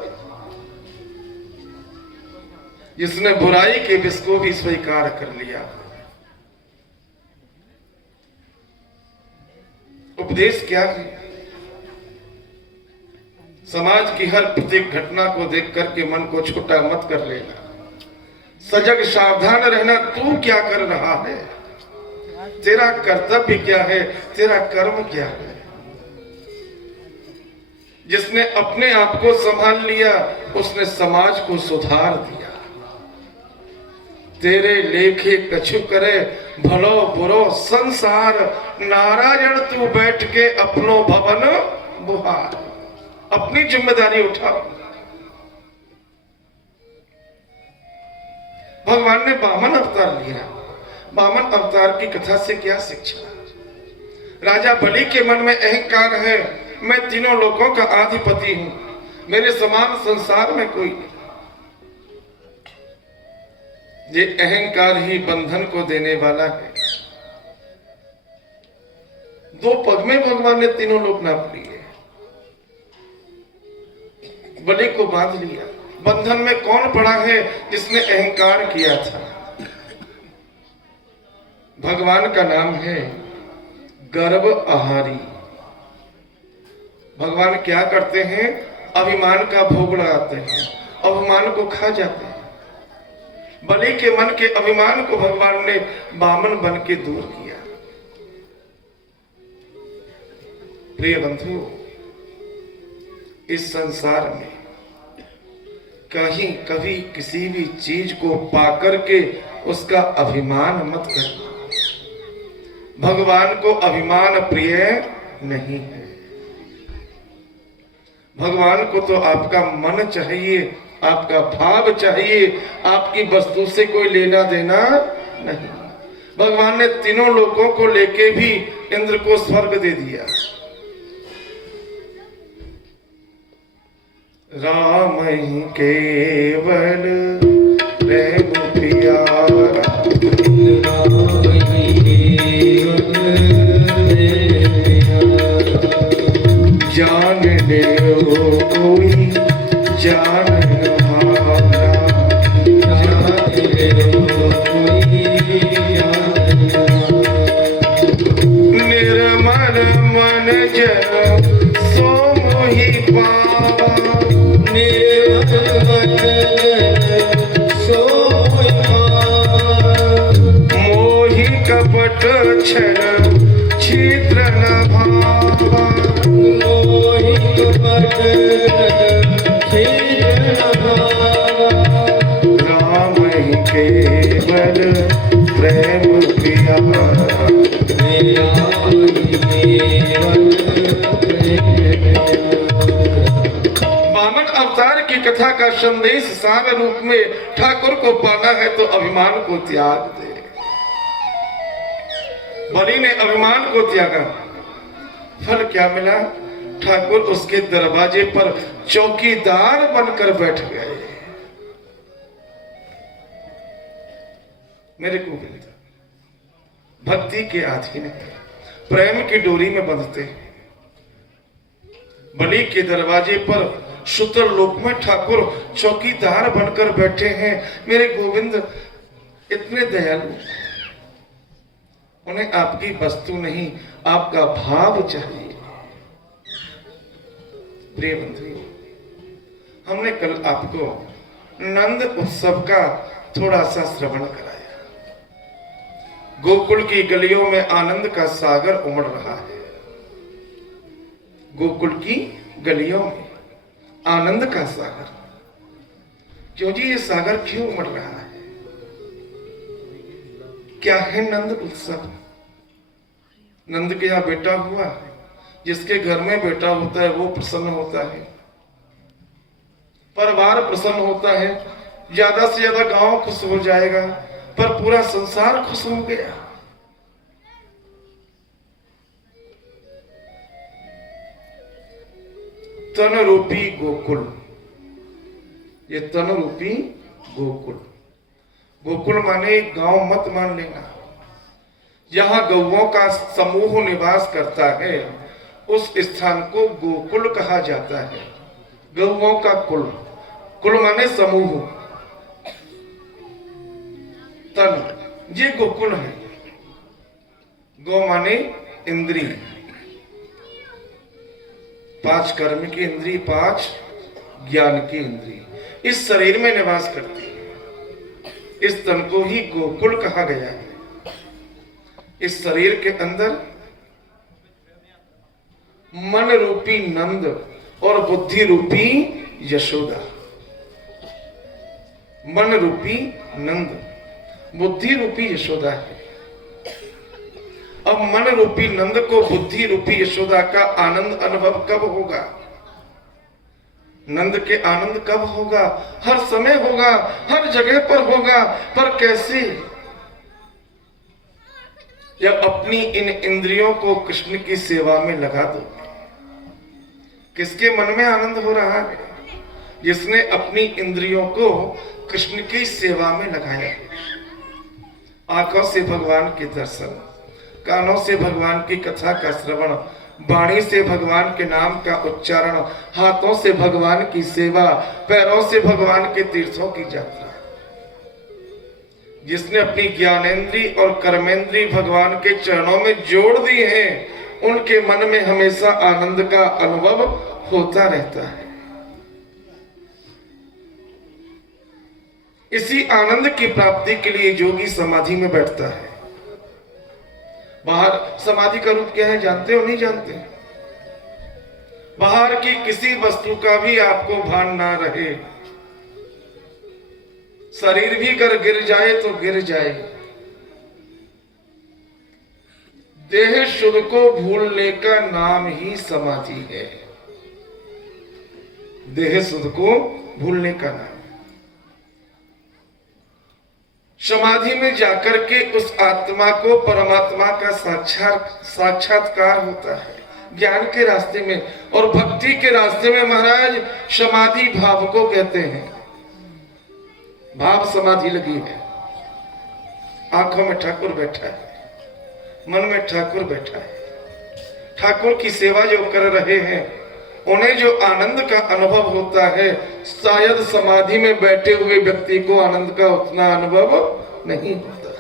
जिसने बुराई के विष को भी स्वीकार कर लिया। उपदेश क्या है? समाज की हर प्रत्येक घटना को देख करके मन को छोटा मत कर लेना, सजग सावधान रहना। तू क्या कर रहा है? तेरा कर्तव्य क्या है? तेरा कर्म क्या है? जिसने अपने आप को संभाल लिया उसने समाज को सुधार दिया। तेरे लेखे कछु करे, भलो बुरो संसार, नारायण तू बैठ के अपनो भवन बुहार। अपनी जिम्मेदारी उठाओ। भगवान ने वामन अवतार लिया। वामन अवतार की कथा से क्या शिक्षा? राजा बलि के मन में अहंकार है, मैं तीनों लोकों का अधिपति हूं, मेरे समान संसार में कोई नहीं। ये अहंकार ही बंधन को देने वाला है। दो पग में भगवान ने तीनों लोक नाप लिए, बलि को बांध लिया। बंधन में कौन पड़ा है? जिसने अहंकार किया था। भगवान का नाम है गर्भ आहारी। भगवान क्या करते हैं? अभिमान का भोग लगाते हैं, अभिमान को खा जाते हैं। बलि के मन के अभिमान को भगवान ने वामन बन के दूर किया। प्रिय बंधु, इस संसार में कहीं कभी किसी भी चीज को पाकर के उसका अभिमान मत करना। भगवान को अभिमान प्रिय नहीं है। भगवान को तो आपका मन चाहिए, आपका भाव चाहिए, आपकी वस्तु से कोई लेना देना नहीं। भगवान ने तीनों लोकों को लेके भी इंद्र को स्वर्ग दे दिया। राम ही केवल प्रेम प्यारा, राम ही जान ले कोई जान हारा, जान ले कोई निर्मल मन जन सो मोहि पावा, निर्मल मन सो मोहि पावा, मोहि कपट छल छिद्र न भावा, मोहि कपट छिद्र न भावा, राम ही केवल प्रेम प्यारा, वामन अवतार की कथा का संदेश सार रूप में ठाकुर को पाना है तो अभिमान को त्याग दे। बलि ने अभिमान को त्यागा, फल क्या मिला? ठाकुर उसके दरवाजे पर चौकीदार बनकर बैठ गए। मेरे गोविंद भक्ति के अधीन है, प्रेम की डोरी में बंधते हैं। बलि के दरवाजे पर शुतर लोक में ठाकुर चौकीदार बनकर बैठे हैं। मेरे गोविंद इतने दयालु, उन्हें आपकी वस्तु नहीं, आपका भाव चाहिए। प्रिय बंधुओं, हमने कल आपको नंद उत्सव का थोड़ा सा श्रवण कराया। गोकुल की गलियों में आनंद का सागर उमड़ रहा है। गोकुल की गलियों में आनंद का सागर, क्यों जी ये सागर क्यों उमड़ रहा है? क्या है नंद उत्सव? नंद के यहां बेटा हुआ, जिसके घर में बेटा होता है वो प्रसन्न होता है, परिवार प्रसन्न होता है, ज्यादा से ज्यादा गांव खुश हो जाएगा, पर पूरा संसार खुश हो गया। तन रूपी गोकुल, ये तन रूपी गोकुल, गोकुल माने गांव मत मान लेना। जहां गौओं का समूह निवास करता है उस स्थान को गोकुल कहा जाता है। गौओं का कुल, कुल माने समूह, तन ये गोकुल है। गौ माने इंद्री, 5 कर्म की इंद्री, 5 ज्ञान की इंद्री इस शरीर में निवास करती है। इस तन को ही गोकुल कहा गया है। इस शरीर के अंदर मन रूपी नंद और बुद्धि रूपी यशोदा, मन रूपी नंद, बुद्धि रूपी यशोदा है। अब मन रूपी नंद को बुद्धि रूपी यशोदा का आनंद अनुभव कब होगा? नंद के आनंद कब होगा? हर समय होगा, हर जगह पर होगा, पर कैसे? जब अपनी इन इंद्रियों को कृष्ण की सेवा में लगा दो। किसके मन में आनंद हो रहा है? जिसने अपनी इंद्रियों को कृष्ण की सेवा में लगाया। आंखों से भगवान के दर्शन, कानों से भगवान की कथा का श्रवण, वाणी से भगवान के नाम का उच्चारण, हाथों से भगवान की सेवा, पैरों से भगवान के तीर्थों की यात्रा। जिसने अपनी ज्ञानेंद्री और कर्मेंद्री भगवान के चरणों में जोड़ दी हैं, उनके मन में हमेशा आनंद का अनुभव होता रहता है। इसी आनंद की प्राप्ति के लिए योगी समाधि में बैठता है। बाहर समाधि का रूप क्या है जानते हो? नहीं जानते? बाहर की किसी वस्तु का भी आपको भान ना रहे, शरीर भी अगर गिर जाए तो गिर जाए, देह शुद्ध को भूलने का नाम ही समाधि है। देह शुद्ध को भूलने का नाम। समाधि में जाकर के उस आत्मा को परमात्मा का साक्षात्कार होता है। ज्ञान के रास्ते में और भक्ति के रास्ते में महाराज समाधि भाव को कहते हैं। भाव समाधि लगी है। आंखों में ठाकुर बैठा है, मन में ठाकुर बैठा है। ठाकुर की सेवा जो कर रहे हैं, उन्हें जो आनंद का अनुभव होता है, शायद समाधि में बैठे हुए व्यक्ति को आनंद का उतना अनुभव नहीं होता।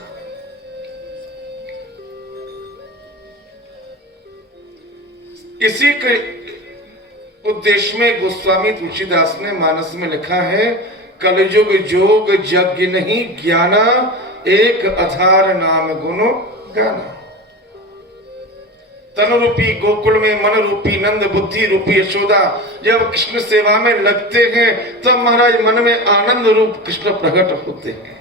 इसी के उद्देश्य में गोस्वामी तुलसीदास ने मानस में लिखा है, कलयुग जोग यज्ञ नहीं ज्ञाना, एक आधार नाम गुण गाना। तन रूपी गोकुल में मन रूपी नंद, बुद्धि रूपी यशोदा जब कृष्ण सेवा में लगते हैं, तब महाराज मन में आनंद रूप कृष्ण प्रकट होते हैं।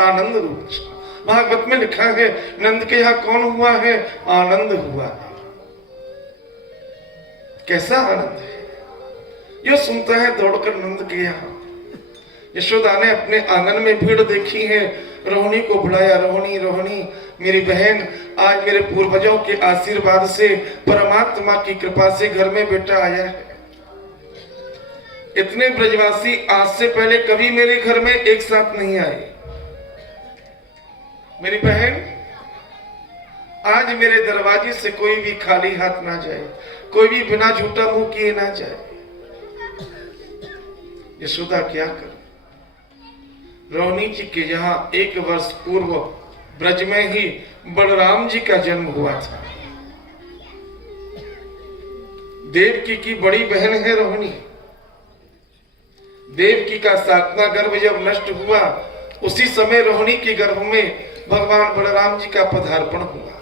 आनंद रूप कृष्ण। भागवत में लिखा है, नंद के यहाँ कौन हुआ है? आनंद हुआ है। कैसा आनंद है? जो सुनता है दौड़कर नंद के यहाँ। यशोदा ने अपने आंगन में भीड़ देखी है, रोहिणी को बुलाया, रोहिणी रोहिणी मेरी बहन, आज मेरे पूर्वजों के आशीर्वाद से, परमात्मा की कृपा से घर में बेटा आया है। इतने ब्रजवासी आज से पहले कभी मेरे घर में एक साथ नहीं आए। मेरी बहन, आज मेरे दरवाजे से कोई भी खाली हाथ ना जाए, कोई भी बिना झूठा मुंह किए ना जाए। यशोदा क्या कर, रोहिणी जी के यहाँ 1 वर्ष पूर्व ब्रज में ही बलराम जी का जन्म हुआ था। देवकी की बड़ी बहन है रोहिणी। देवकी का 7वां गर्भ जब नष्ट हुआ, उसी समय रोहिणी के गर्भ में भगवान बलराम जी का पदार्पण हुआ।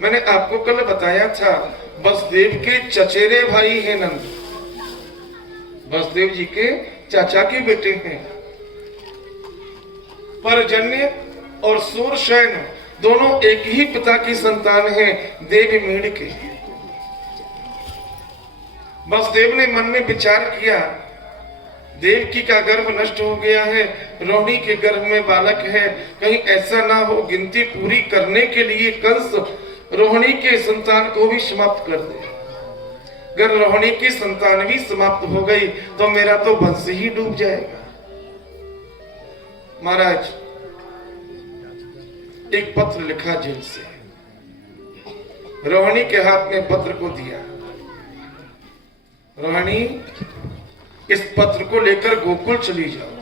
मैंने आपको कल बताया था, वसुदेव के चचेरे भाई हैं नंद, वसुदेव जी के चाचा के बेटे हैं। परजन्य और सूरसेन दोनों एक ही पिता की संतान हैं, देवमीड़ के। वसुदेव ने मन में विचार किया, देवकी का गर्भ नष्ट हो गया है, रोहिणी के गर्भ में बालक है, कहीं ऐसा ना हो गिनती पूरी करने के लिए कंस रोहिणी के संतान को भी समाप्त कर दे। अगर रोहिणी की संतान भी समाप्त हो गई तो मेरा तो वंश ही डूब जाएगा। महाराज, एक पत्र लिखा जेल से, रोहिणी के हाथ में पत्र को दिया। रोहिणी, इस पत्र को लेकर गोकुल चली जाओ,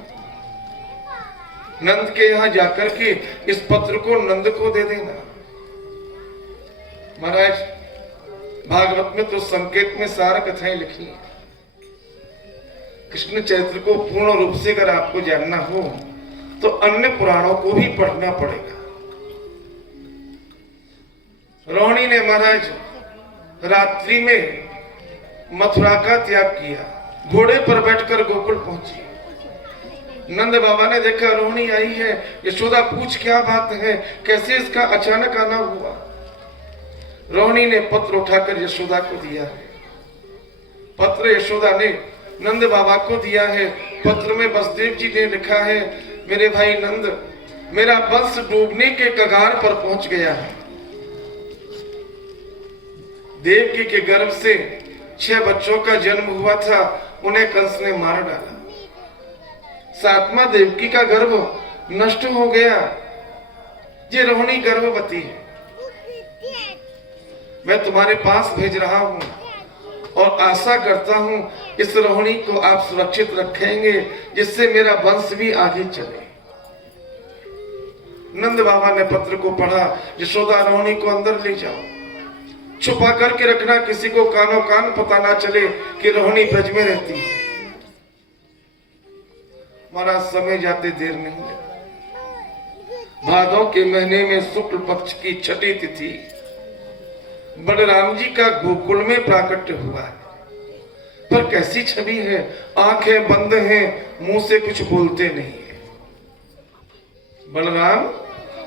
नंद के यहां जाकर के इस पत्र को नंद को दे देना। महाराज, भागवत में तो संकेत में सारा कथाएं लिखी हैं। कृष्ण चरित्र को पूर्ण रूप से अगर आपको जानना हो तो अन्य पुराणों को भी पढ़ना पड़ेगा। रोहिणी ने महाराज रात्रि में मथुरा का त्याग किया, घोड़े पर बैठकर गोकुल पहुंची। नंद बाबा ने देखा रोहिणी आई है। यशोदा पूछ क्या बात है, कैसे इसका अचानक आना हुआ। रोहिणी ने पत्र उठाकर यशोदा को दिया है। पत्र यशोदा ने नंद बाबा को दिया है। पत्र में वसुदेव जी ने लिखा है, मेरे भाई नंद, मेरा वंश डूबने के कगार पर पहुंच गया है। देवकी के गर्भ से 6 बच्चों का जन्म हुआ था, उन्हें कंस ने मार डाला। 7वां देवकी का गर्भ नष्ट हो गया। ये रोहिणी गर्भवती है। मैं तुम्हारे पास भेज रहा हूं और आशा करता हूं इस रोहिणी को आप सुरक्षित रखेंगे, जिससे मेरा वंश भी आगे चले। नंद बाबा ने पत्र को पढ़ा। यशोदा, रोहिणी को अंदर ले जाओ, छुपा करके रखना, किसी को कानो कान पता ना चले कि रोहिणी ब्रज में रहती है। महाराज, समय जाते देर नहीं लगी। भादों के महीने में शुक्ल पक्ष की 6ठी तिथि बलराम जी का गोकुल में प्राकट्य हुआ है। पर कैसी छवि है, आंखें बंद हैं, मुंह से कुछ बोलते नहीं है। बलराम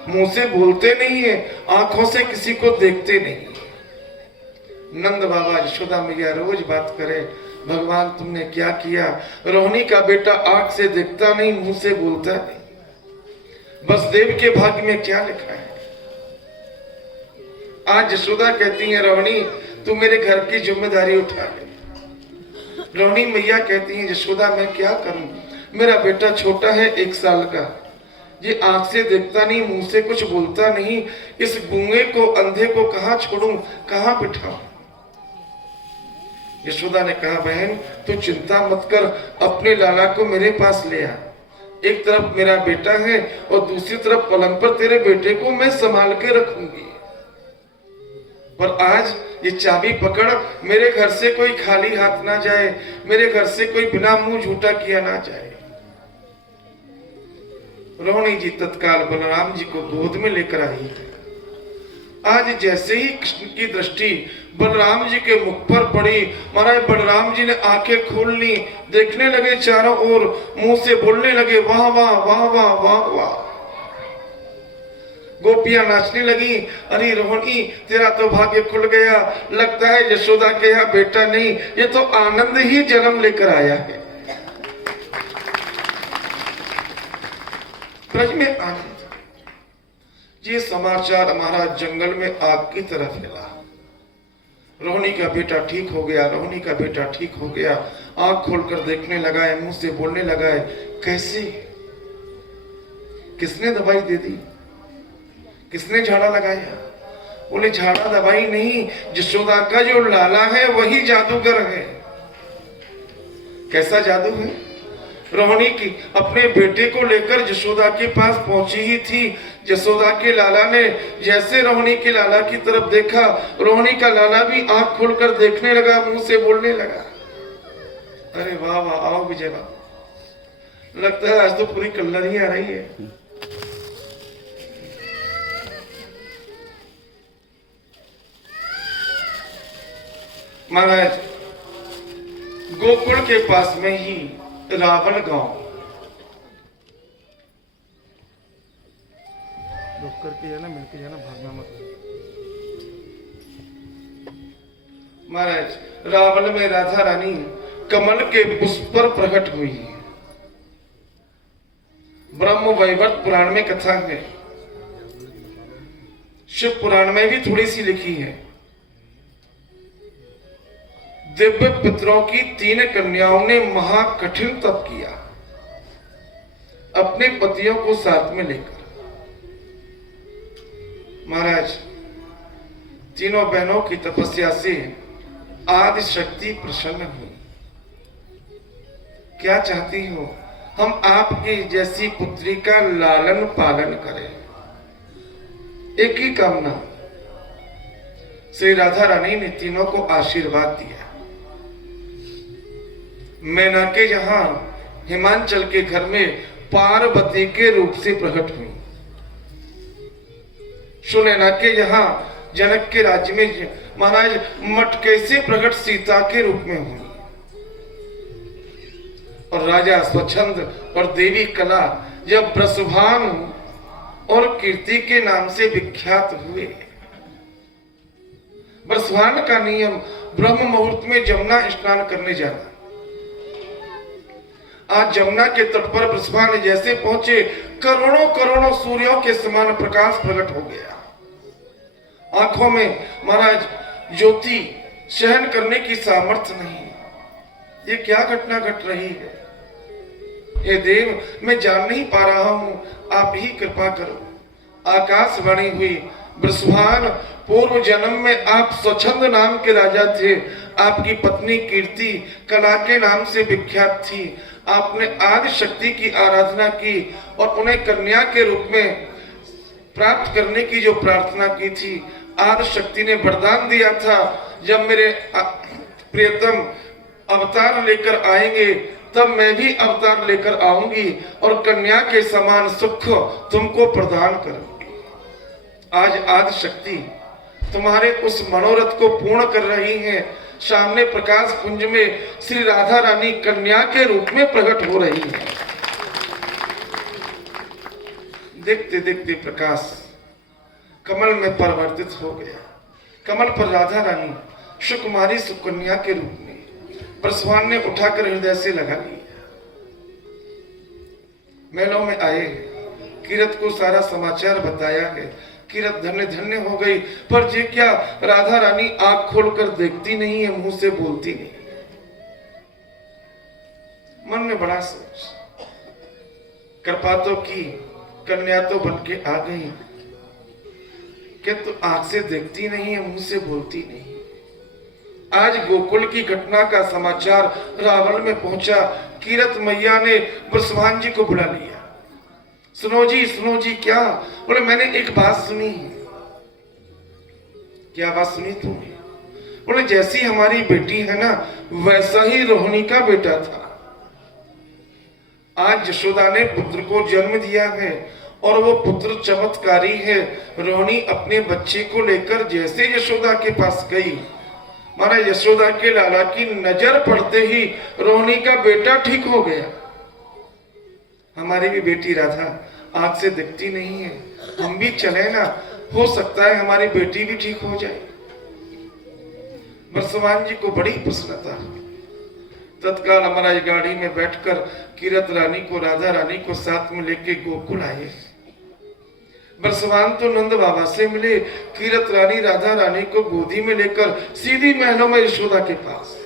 मुंह से बोलते नहीं है, आंखों से किसी को देखते नहीं है। नंद बाबा यशोदा मैया रोज बात करे, भगवान तुमने क्या किया। रोहिणी का बेटा आंख से देखता नहीं, मुंह से बोलता नहीं। वसुदेव के भाग्य में क्या लिखा है। आज यशोदा कहती है, रोहिणी तू मेरे घर की जिम्मेदारी उठा ले। रोहिणी मैया कहती है, यशोदा मैं क्या करूं, मेरा बेटा छोटा है 1 साल का, ये आंख से देखता नहीं, मुंह से कुछ बोलता नहीं। इस गूंगे को, अंधे को कहां छोड़ूं, कहां बिठाऊं। यशोदा ने कहा, बहन तू चिंता मत कर, अपने लाला को मेरे पास ले आ। एक तरफ मेरा बेटा है और दूसरी तरफ पलंग पर तेरे बेटे को मैं संभाल के रखूंगी। पर आज ये चाबी पकड़, मेरे घर से कोई खाली हाथ ना जाए, मेरे घर से कोई बिना मुंह झूठा किया ना जाए। रोहिणी जी तत्काल बलराम जी को गोद में लेकर आई है। आज जैसे ही कृष्ण की दृष्टि बलराम जी के मुख पर पड़ी, महाराज बलराम जी ने आंखें खोल ली, देखने लगे चारों ओर, मुंह से बोलने लगे, वाह वाह वाह वाह वाह वाह। गोपियां नाचने लगी, अरे रोहिणी तेरा तो भाग्य खुल गया, लगता है यशोदा के यहाँ बेटा नहीं, ये तो आनंद ही जन्म लेकर आया है। ब्रज में आनंद। ये समाचार महाराज जंगल में आग की तरह फैला। रोहिणी का बेटा ठीक हो गया, रोहिणी का बेटा ठीक हो गया। आंख खोलकर देखने लगा है, मुंह से बोलने लगा है। कैसे किसने दवाई दे दी, किसने झाड़ा लगाया? बोले झाड़ा दवाई नहीं, यशोदा का जो लाला है वही जादूगर है। कैसा जादू है? रोहिणी की अपने बेटे को लेकर यशोदा के पास पहुंची ही थी। यशोदा के लाला ने जैसे रोहिणी के लाला की तरफ देखा, रोहिणी का लाला भी आंख खोलकर देखने लगा, मुंह से बोलने लगा। अरे वाह वाह, आओ विजय बाबू, लगता है आज तो पूरी कल्लर ही आ रही है। महाराज, गोकुल के पास में ही रावण गांव, रुक करके जाना, मिलके जाना, भागना मत। महाराज, रावण में राधा रानी कमल के पुष्प पर प्रकट हुई। ब्रह्म वैवर्त पुराण में कथा है, शिव पुराण में भी थोड़ी सी लिखी है। दिव्य पुत्रों की 3 कन्याओं ने महाकठिन तप किया अपने पतियों को साथ में लेकर। महाराज, तीनों बहनों की तपस्या से आदि शक्ति प्रसन्न हुई। क्या चाहती हो? हम आपकी जैसी पुत्री का लालन पालन करें। एक ही कामना। श्री राधा रानी ने तीनों को आशीर्वाद दिया। मैना के जहां हिमांचल के घर में पार्वती के रूप से प्रकट हुई। सुनैना के जहां जनक के राज्य में महाराज मटके से प्रकट सीता के रूप में हुई। और राजा स्वच्छंद और देवी कला जब ब्रसभान और कीर्ति के नाम से विख्यात हुए। ब्रसभान का नियम ब्रह्म मुहूर्त में जमुना स्नान करने जाना। आज जमुना के तट पर ब्रसभान जैसे पहुंचे, करोड़ों करोड़ों सूर्यों के समान प्रकाश प्रकट हो गया। आंखों में महाराज ज्योति सहन करने की सामर्थ्य नहीं। ये क्या घटना घट रही है? हे देव, मैं जान नहीं पा रहा हूं, आप ही कृपा करो। आकाशवाणी हुई, ब्रसभान, पूर्व जन्म में आप स्वच्छंद नाम के राजा थे। आपकी पत्नी कीर्ति कला के नाम से विख्यात थी। आपने आदि शक्ति की आराधना की और उन्हें कन्या के रूप में प्राप्त करने की जो प्रार्थना की थी, आदि शक्ति ने वरदान दिया था, जब मेरे प्रियतम अवतार लेकर आएंगे तब मैं भी अवतार लेकर आऊंगी और कन्या के समान सुख तुमको प्रदान करूंगी। आज आदि शक्ति तुम्हारे उस मनोरथ को पूर्ण कर रही हैं। सामने प्रकाश कुंज में श्री राधा रानी कन्या के रूप में प्रकट हो रही है। देखते देखते प्रकाश कमल में परिवर्तित हो गया। कमल पर राधा रानी सुकुमारी सुकन्या के रूप में ब्रसभान ने उठाकर हृदय से लगा लिया। महलों में आए, कीरत को सारा समाचार बताया है। कीरत धन्य धन्य हो गई, पर जे क्या राधा रानी आंख खोलकर देखती नहीं है, मुंह से बोलती नहीं। मन में बड़ा सोच, कृपा तो की, कन्या तो बनके आ गई, क्या तो आंख से देखती नहीं है, मुंह से बोलती नहीं। आज गोकुल की घटना का समाचार रावण में पहुंचा। कीरत मैया ने ब्रसभान जी को बुला लिया। सुनो जी, क्या? बोले मैंने एक बात सुनी है। क्या बात सुनी तुमने? बोले जैसी हमारी बेटी है ना, वैसा ही रोहिणी का बेटा था। आज यशोदा ने पुत्र को जन्म दिया है और वो पुत्र चमत्कारी है। रोहिणी अपने बच्चे को लेकर जैसे यशोदा के पास गई, माना यशोदा के लाला की नजर पड़ते ही रोहिणी का बेटा ठीक हो गया। हमारी भी बेटी राधा आंख से दिखती नहीं है, हम भी चले ना, हो सकता है हमारी बेटी भी ठीक हो जाए। ब्रसभान जी को बड़ी प्रसन्नता। तत्काल हमारा गाड़ी में बैठकर कीरत रानी को, राधा रानी को साथ में लेके गोकुल आए। ब्रसभान तो नंद बाबा से मिले, कीरत रानी राधा रानी को गोदी में लेकर सीधी महलों में यशोदा के पास।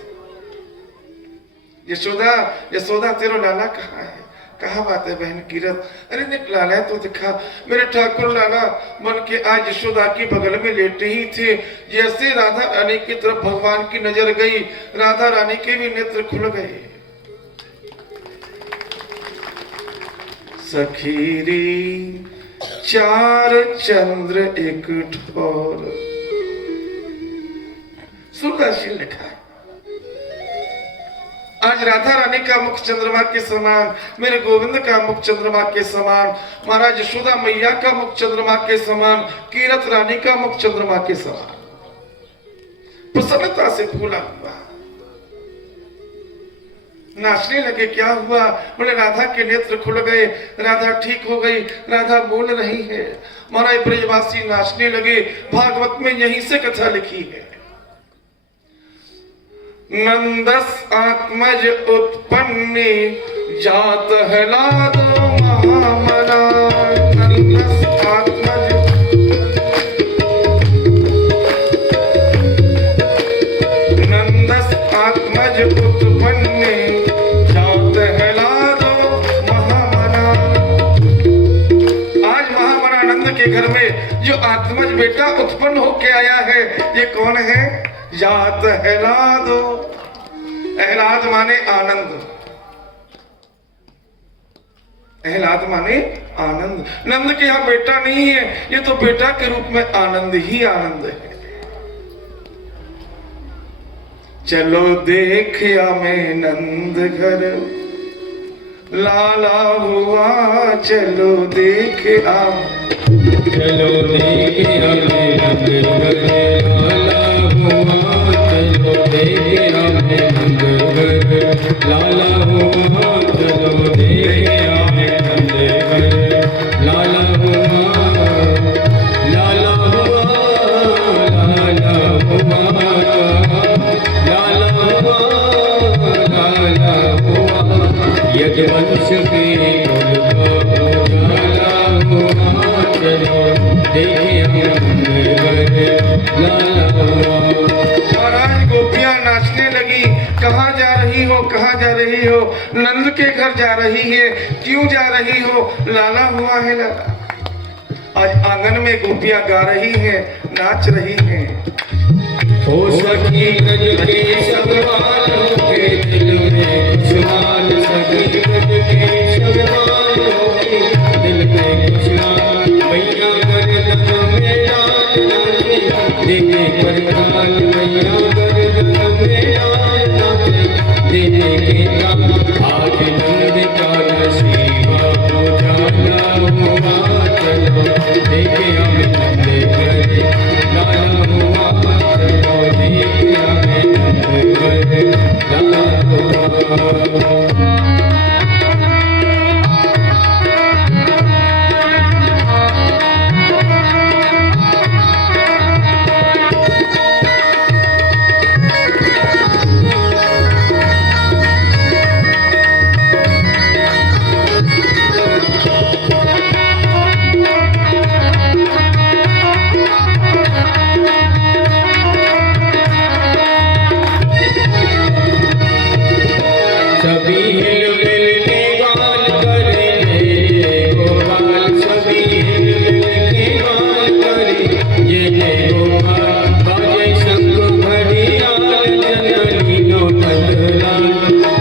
यशोदा तेरा लाला कहाँ है? कहा बात है बहन कीरत? अरे निक लाला तो दिखा, मेरे ठाकुर लाला मन के आज यशोदा की बगल में लेटे ही थे। जैसे राधा रानी की तरफ भगवान की नजर गई, राधा रानी के भी नेत्र खुल गए। सखीरी चार चंद्र एक ठोर, सूरदासजी लिखा है। आज राधा रानी का मुख चंद्रमा के समान, मेरे गोविंद का मुख चंद्रमा के समान, महाराज यशोदा मैया का मुख चंद्रमा के समान, कीरत रानी का मुख चंद्रमा के समान प्रसन्नता से फूला हुआ। नाचने लगे। क्या हुआ? बोले राधा के नेत्र खुल गए, राधा ठीक हो गई, राधा बोल रही है। महाराज ब्रजवासी नाचने लगे। भागवत में यहीं से कथा लिखी है। नंदस आत्मज उत्पन्ने जात हलादो महामना। नंदस आत्मज, नंदस आत्मज उत्पन्ने जात हलादो महामना। आज महामनानंद के घर में जो आत्मज बेटा उत्पन्न होके आया है, ये कौन है? जात हलादो। एहलाद माने आनंद, एहलाद माने आनंद। नंद के यहाँ बेटा नहीं है, ये तो बेटा के रूप में आनंद ही आनंद है। चलो देखिया मैं नंद घर लाला हुआ, चलो देखिया, चलो देखिया मैं नंद घर लाला हुआ, चलो देखिया मैं नंद घर लाला हुआ, चलो देखिया मैं नंद घर लाला हुआ, लाला हुआ, लाला हुआ, लाला हुआ, लाला हुआ, यज्ञवंश के कुल का लाला हुआ, चलो देखिया नंद घर लाला हुआ। महाराज गोपियां नाचने लगी। कहाँ जा रही हो, कहाँ जा रही हो? नंद के घर जा रही है। क्यों जा रही हो? लाला हुआ है लाला। आज आंगन में गोपियां गा रही हैं, नाच रही हैं। हो सखी गज के सब वालों के दिल में खुशहाल, सखी गज के सब वालों के दिल में खुशहाल, मैया गर्दन में लाल नाचे, देखे करताल, मैया गर्दन में लाल नाचे, देखे के ताल। आज नंद का नसीबा उजाला हुआ, चलो देखे हम नंद घर लाला हुआ, चलो देखे हमें नंद घर लाला हुआ। सभी हिल मिल के गान करेंगे गोपाल, सभी हिल मिल के गान करें ये गोपाल। बाजे शंख घड़ियाल जननीनो नंदलाल,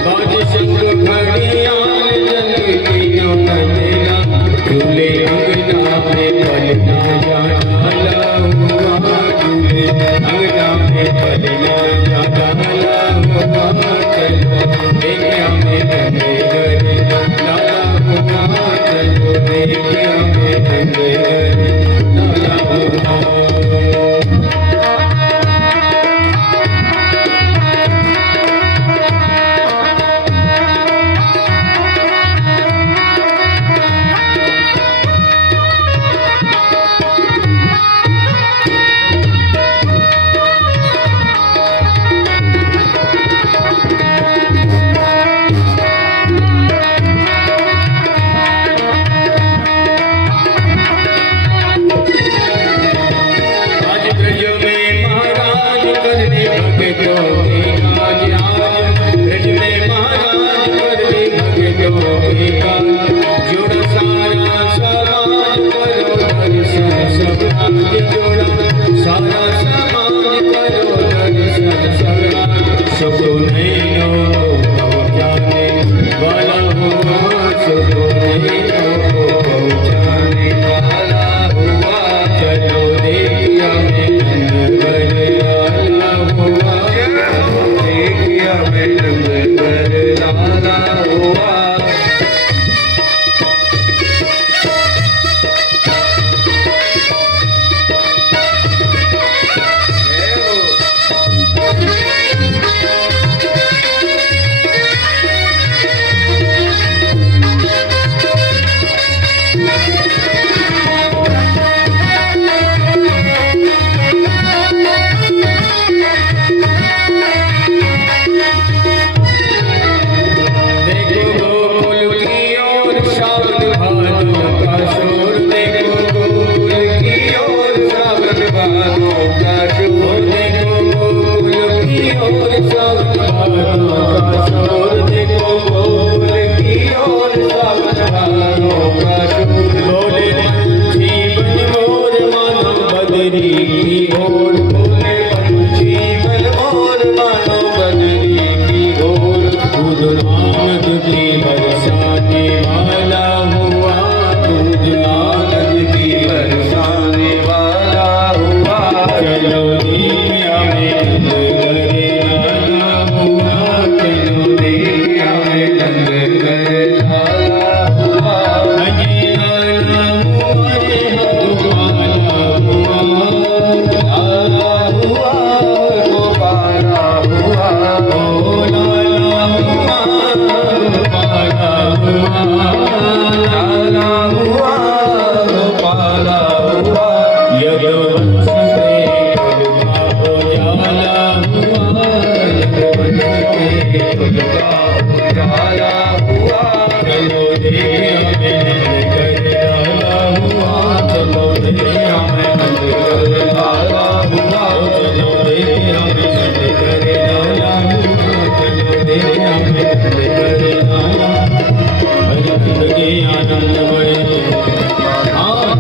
बाजे शंख घड़ियाल जननीनो नंदलाल, झूले अंगना में पलना जा डाला हुआ, झूले अंगना में पलना जा डाला हुआ, चलो देखे हमें नंद घर लाला हुआ, चलो देखे हमें नंद घर लाला हुआ। हमें नंद करे लाला हुआ, चलो देखे हमें नंद करे लाला हुआ, चलो देखे हमें नंद करे लाला। नंद के आनंद भय,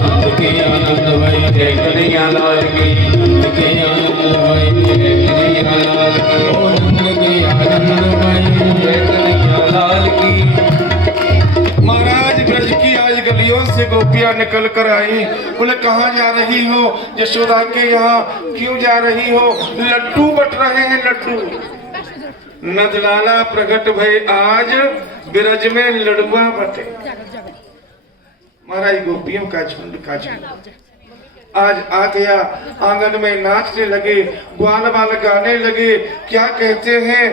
नंद के आनंद भय, जय कन्हैया लाल की, नंद के आनंद भय, जय कन्हैया लाल की, ओ नंद के आनंद भय, जय कन्हैया लाल की। महाराज ब्रज की आज गलियों से गोपियां निकल कर आई। बोले कहाँ जा रही हो? यशोदा के यहाँ। क्यों जा रही हो? लड्डू बट रहे हैं, लड्डू। नंदलाला प्रकट भय आज ब्रज में लड़ुआ बटे। महाराज गोपियों का झुंड आज आ गया, आंगन में नाचने लगे, ग्वाल बाल गाने लगे। क्या कहते हैं?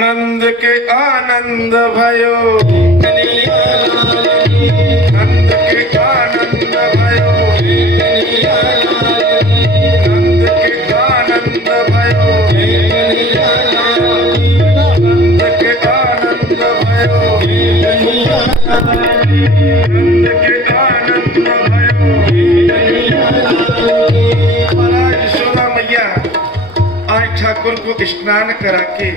नंद के आनंद भयो, कन्हैया लाल की, नंद के आनंद भयो, कन्हैया लाल की, नंद के आनंद भयो, कन्हैया लाल की, नंद के आनंद भयो, कन्हैया लाल की, नंद के आनंद भयो। कन्हैया लाल की। महाराज यशोदा मैया आज ठाकुर को स्नान करा के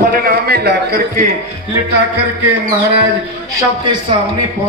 पलड़ा में ला करके लिटा करके महाराज सबके सामने पहुंच